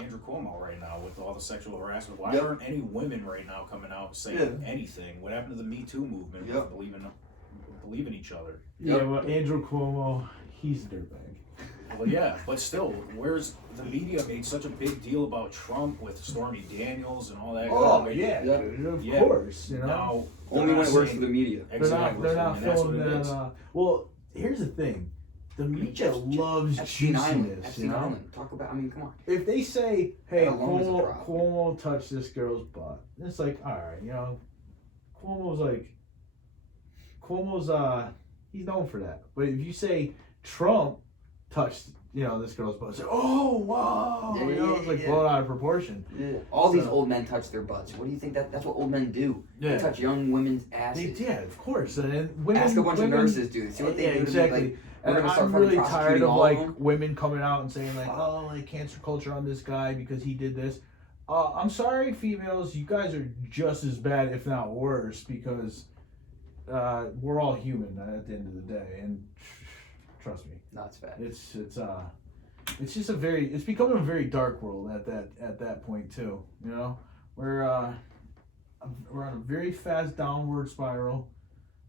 Andrew Cuomo right now with all the sexual harassment. Why Yep. aren't any women right now coming out saying Yeah. anything? What happened to the Me Too movement? Yep. Believe in each other. Yeah, Yep. well, Andrew Cuomo, he's a dirtbag. Well, yeah, but still, where's the media made such a big deal about Trump with Stormy Daniels and all that? Oh garbage. yeah, Yeah. dude, of Yeah. course. You know, Now, Only they're when not it works for saying- the media. Exactly. they're not and that's filling what it that. is. Well, here's the thing. The media loves Epstein Island. juiciness. Epstein You know, Island. Talk about. I mean, come on. if they say, "Hey, That alone is a Cuomo, problem. Cuomo touched this girl's butt," it's like, all right, you know, Cuomo's he's known for that. But if you say Trump touched, you know, this girl's butt, it's like, oh wow, Yeah, you know, yeah, it's like yeah. blown out of proportion. Yeah. All these So- old men touch their butts. What do you think that's what old men do? Yeah. They touch young women's asses. Yeah, of course. And then women, Ask a bunch women, of nurses, dude. See what they yeah, do to exactly. me. Like, and we're gonna start I'm fucking really tired prosecuting of all like of them. women coming out and saying like, oh, like cancer culture on this guy because he did this. I'm sorry, females, you guys are just as bad, if not worse, because we're all human at the end of the day, and trust me, No, it's bad. it's just it's becoming a very dark world at that point too. You know, we're on a very fast downward spiral.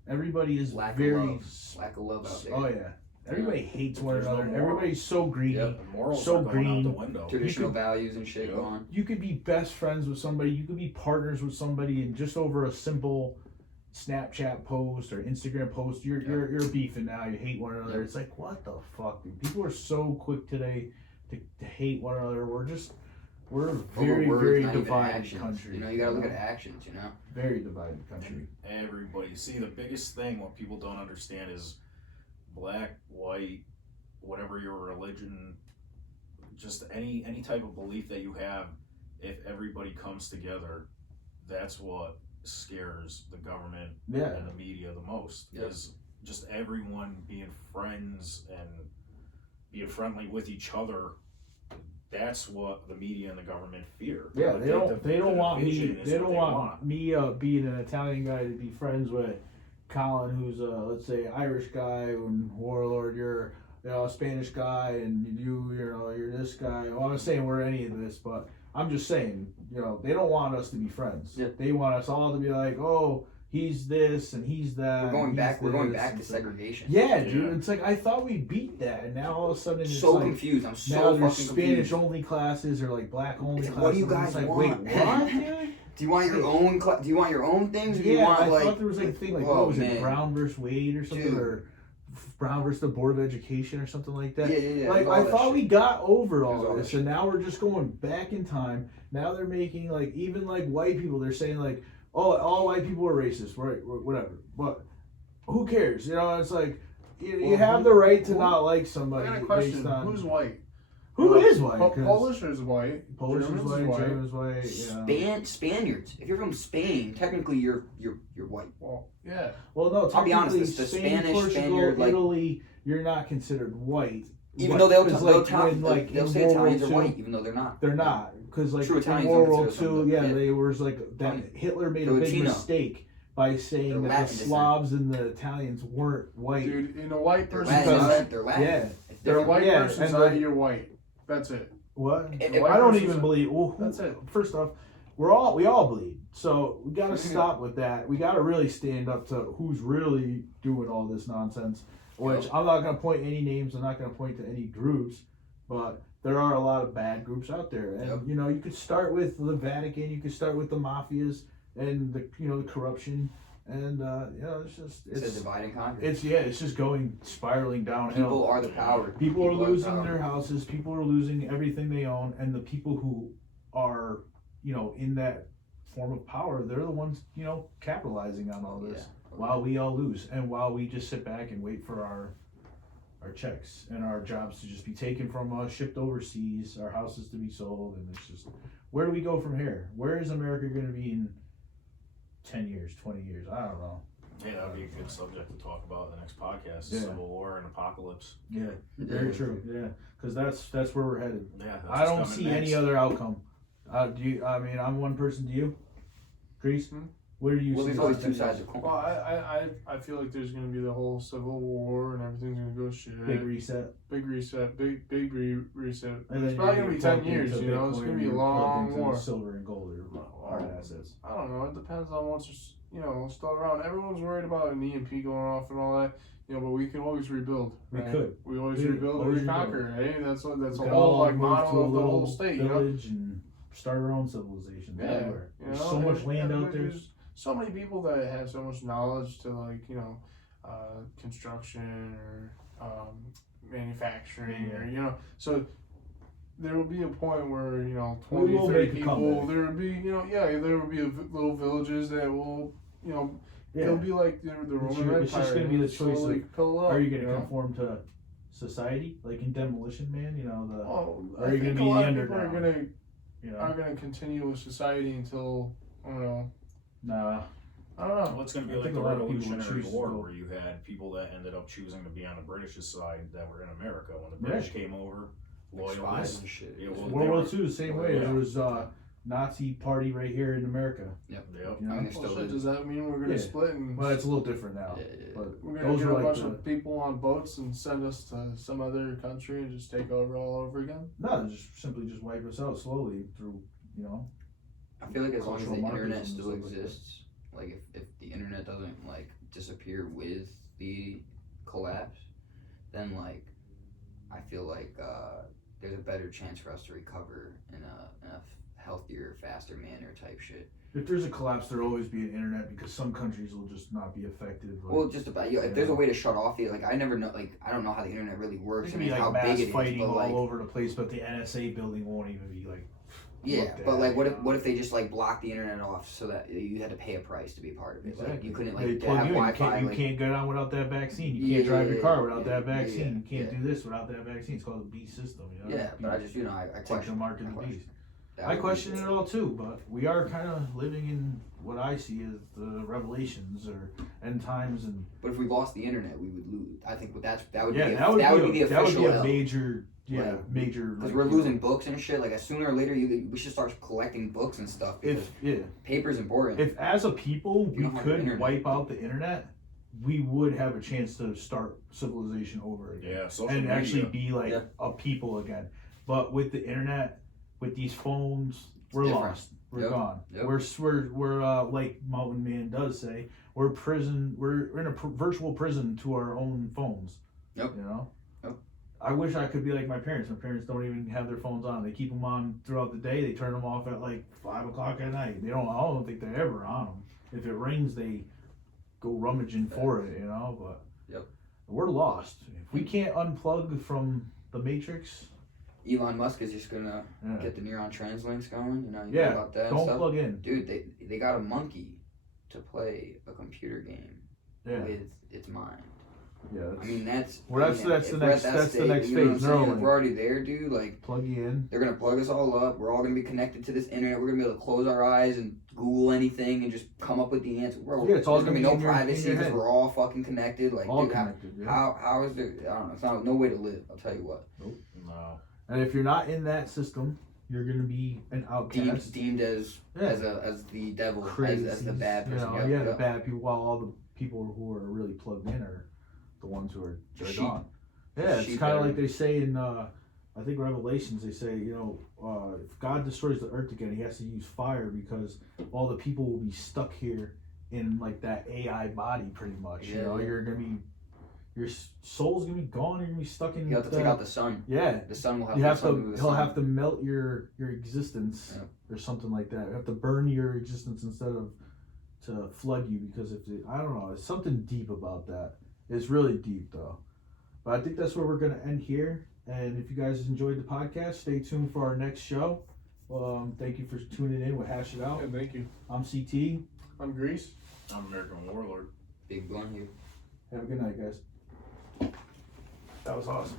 Everybody is Lack of very love. Lack of love out there. oh yeah. Everybody hates one There's no another. moral. Everybody's so greedy. Yep. The morals So are going out the green. window. Traditional could- values and shit Yeah. gone. You could be best friends with somebody. You could be partners with somebody, and just over a simple Snapchat post or Instagram post, you're beefing now. You hate one another. Yep. It's like, what the fuck, dude? People are so quick today to hate one another. We're a very Over words, very not even divided actions. country. You know, you gotta look at actions. You know. very divided country. Everybody. See, the biggest thing what people don't understand is black, white, whatever your religion, just any type of belief that you have. If everybody comes together, that's what scares the government Yeah, and the media the most. Yeah. Is just everyone being friends and being friendly with each other. That's what the media and the government fear. yeah. Like, They don't want me. division is They what don't want me being an Italian guy to be friends with Colin, who's let's say Irish guy and warlord. You're a Spanish guy, and you're this guy. Well, I'm not saying we're any of this, but I'm just saying, they don't want us to be friends. Yeah. They want us all to be like, oh, he's this and he's that. We're going and back. he's We're going this," back and to it's like, segregation. Yeah, dude. Yeah. It's like I thought we beat that, and now all of a sudden it's So like confused. I'm so now fucking there's confused. Spanish only classes or like black only It's classes. like, what do you and guys it's like, want? Wait, what? dude? Do you want your own? Do you want your own things? Or do you Yeah, want I like? thought there was like a thing like whoa, what was man. it, Brown versus Wade or something, Dude. or Brown versus the Board of Education or something like that. Yeah. Like all I that thought shit. we got over all There's all this, that and now we're just going back in time. Now they're making like even like white people. They're saying like, oh, all white people are racist, right? Whatever. But who cares? It's like you Well, have the right to who- not like I somebody got a based question. on Who's white? who is white. 'Cause Polish is white. Polish is German's white. German's white. Yeah. Spaniards. If you're from Spain, technically you're white. Well, yeah. Well, no. I'll be honest, technically, the Spain, Spanish, Portugal, Spaniard, like- Italy, you're not considered white. Even But- though they'll 'cause, they'll, like, tell, when, like, they'll in say World War Italians are II, white, even though they're not. They're not, because like True in Italians World don't War consider II, themselves, yeah, yeah. they was like that. Hitler made a They're big Latino. mistake by saying They're that Latin the descent. Slavs and the Italians weren't white. Dude, in a white They're person's Latin. Because- eye, They're Latin. Yeah. It's they're a different. white Yeah, person's and eye, like- you're white. That's it. What? If I don't white even person's- believe. Well, That's it. First off, we all bleed, so we got to stop with that. We got to really stand up to who's really doing all this nonsense. Which I'm not going to point any names. I'm not going to point to any groups, but there are a lot of bad groups out there, and Yep. you could start with the Vatican. You could start with the mafias and the corruption, and it's It's a just divide and conquer. it's just going spiraling downhill. People are the power. People are the losing power. their houses. People are losing everything they own, and the people who are, in that form of power, they're the ones, capitalizing on all this. Yeah. While we all lose, and while we just sit back and wait for our checks and our jobs to just be taken from us, shipped overseas, our houses to be sold, and it's just, where do we go from here? Where is America going to be in 10 years, 20 years? I don't know. Hey, that would be a good subject to talk about in the next podcast. Yeah. Civil War and apocalypse. Yeah, very true. Yeah, because that's where we're headed. Yeah, that's I what's don't coming see next. any other outcome. Do you? I mean, I'm one person. Do you? Grease? Where do you Well, see there's always this two thing? sides of coin. Well, I feel like there's gonna be the whole civil war and everything's gonna go shit. Big reset. Big reset. Big reset. And It's then probably you're gonna be plugged 10 years. into You know, it's Bitcoin, gonna be a you're plugged long into war. Silver and gold or hard assets. I don't know. It depends on what's still around. Everyone's worried about an EMP going off and all that. But we can always rebuild. We right? could. We always We rebuild and always reconquer. Hey, that's We the could whole all like move to motto a of the little whole state. village and start our own civilization. Yeah, Everywhere. There's so much land out there. There's so many people that have so much knowledge to construction or manufacturing or so there will be a point where 20, will 30 make a people. comeback. There will be there will be little villages that will It'll be like the Roman Empire. It's just gonna be the choice of, up, are you gonna conform to society, like in Demolition Man? I are you think gonna be a lot the of people underground? are gonna continue with society until I don't know. Nah. I don't know. Well, it's going to I be like think the a lot of people would Revolutionary choose War, to go- where you had people that ended up choosing to be on the British side that were in America. When the British came over, Spies loyalists. and shit. Yeah, well, World they War were- II, the same way. Yeah. There was Nazi party right here in America. Yep. You I know? mean, there Well, still shit, is. does that mean we're gonna Yeah. split and Well, it's a little different now. Yeah. But we're gonna those get were a like bunch the, of people on boats and send us to some other country and just take over all over again? no, just simply just wipe us out slowly through, I feel like as long as the Cultural internet markers and still stuff like that. exists, like if the internet doesn't like disappear with the collapse, then like I feel like there's a better chance for us to recover in a healthier, faster manner type shit. If there's a collapse, there'll always be an internet because some countries will just not be affected. Like, Well, just about if there's a way to shut off the I never know I don't know how the internet really works. there I can be mean, how like mass big it is, fighting but all like over the place, but the NSA building won't even be like. yeah, looked but at, like you what know? if they just like block the internet off so that you had to pay a price to be a part of it? Exactly. Like you couldn't They like plug have you in. Wi-Fi. You can't get on without that vaccine. You can't drive your car without that vaccine. You can't do this without that vaccine. It's called the beast system. Yeah, but I just I Take the question. mark of I the question. beast. That I would be question good. it all too, but we are kind of living in what I see as the revelations or end times, and But if we lost the internet, we would lose. I think that would yeah, be that would be the that would official be a L. major major. Because like, we're you know, losing books and shit. Like sooner or later, we should start collecting books and stuff. Because paper's important. If as a people If you we don't have could internet. wipe out the internet, we would have a chance to start civilization over again. Yeah, social and media. actually be like Yeah. a people again. But with the internet, with these phones, we're different. lost. We're Yep. gone. Yep. We're like Mountain Man does say, we're prison. We're in a virtual prison to our own phones. Yep. You know. Yep. I wish I could be like my parents. My parents don't even have their phones on. They keep them on throughout the day. They turn them off at like 5 o'clock at night. They don't. I don't think they're ever on them. If it rings, they go rummaging for it. You know. But Yep. we're lost. If we can't unplug from the Matrix, Elon Musk is just gonna yeah. get the neuron translinks going. You know Yeah, about that and don't stuff. plug in. Dude, they got a monkey to play a computer game Yeah. with its mind. Yeah. I mean that's Well, that's if the we're at next that that's the stage, next you know what I'm phase. saying? If Neuralink. we're already there, dude. Like Plug you in. they're gonna plug us all up. We're all gonna be connected to this internet. We're gonna be able to close our eyes and Google anything and just come up with the answer. Bro, Yeah, it's all there's gonna be gonna no be in your privacy head. because we're all fucking connected. Like, All dude, connected. Yeah. how is there? I don't know. It's not no way to live. I'll tell you what. No. And if you're not in that system, you're gonna be an outcast. Deemed as Yeah. as the devil, Crazy. as the bad You person. know, Yep, yeah, the yep. bad people. While all the people who are really plugged in are the ones who are Sheep. gone. Yeah, it's Sheep kind of are- like they say in I think Revelations. They say if God destroys the earth again, He has to use fire because all the people will be stuck here in like that AI body, pretty much. Yeah, you know, yeah. you're gonna be your soul's gonna be gone. You're gonna be stuck in. You have to take out the sun. Yeah, The sun will have you to. have something to. with the He'll sun. have to melt your existence Yep. or something like that. You have to burn your existence instead of to flood you because I don't know. It's something deep about that. It's really deep though. But I think that's where we're gonna end here. And if you guys enjoyed the podcast, stay tuned for our next show. Thank you for tuning in with Hash It Out. Yeah, thank you. I'm CT. I'm Grease. I'm American Warlord. Big blunt here. Have a good night, guys. That was awesome.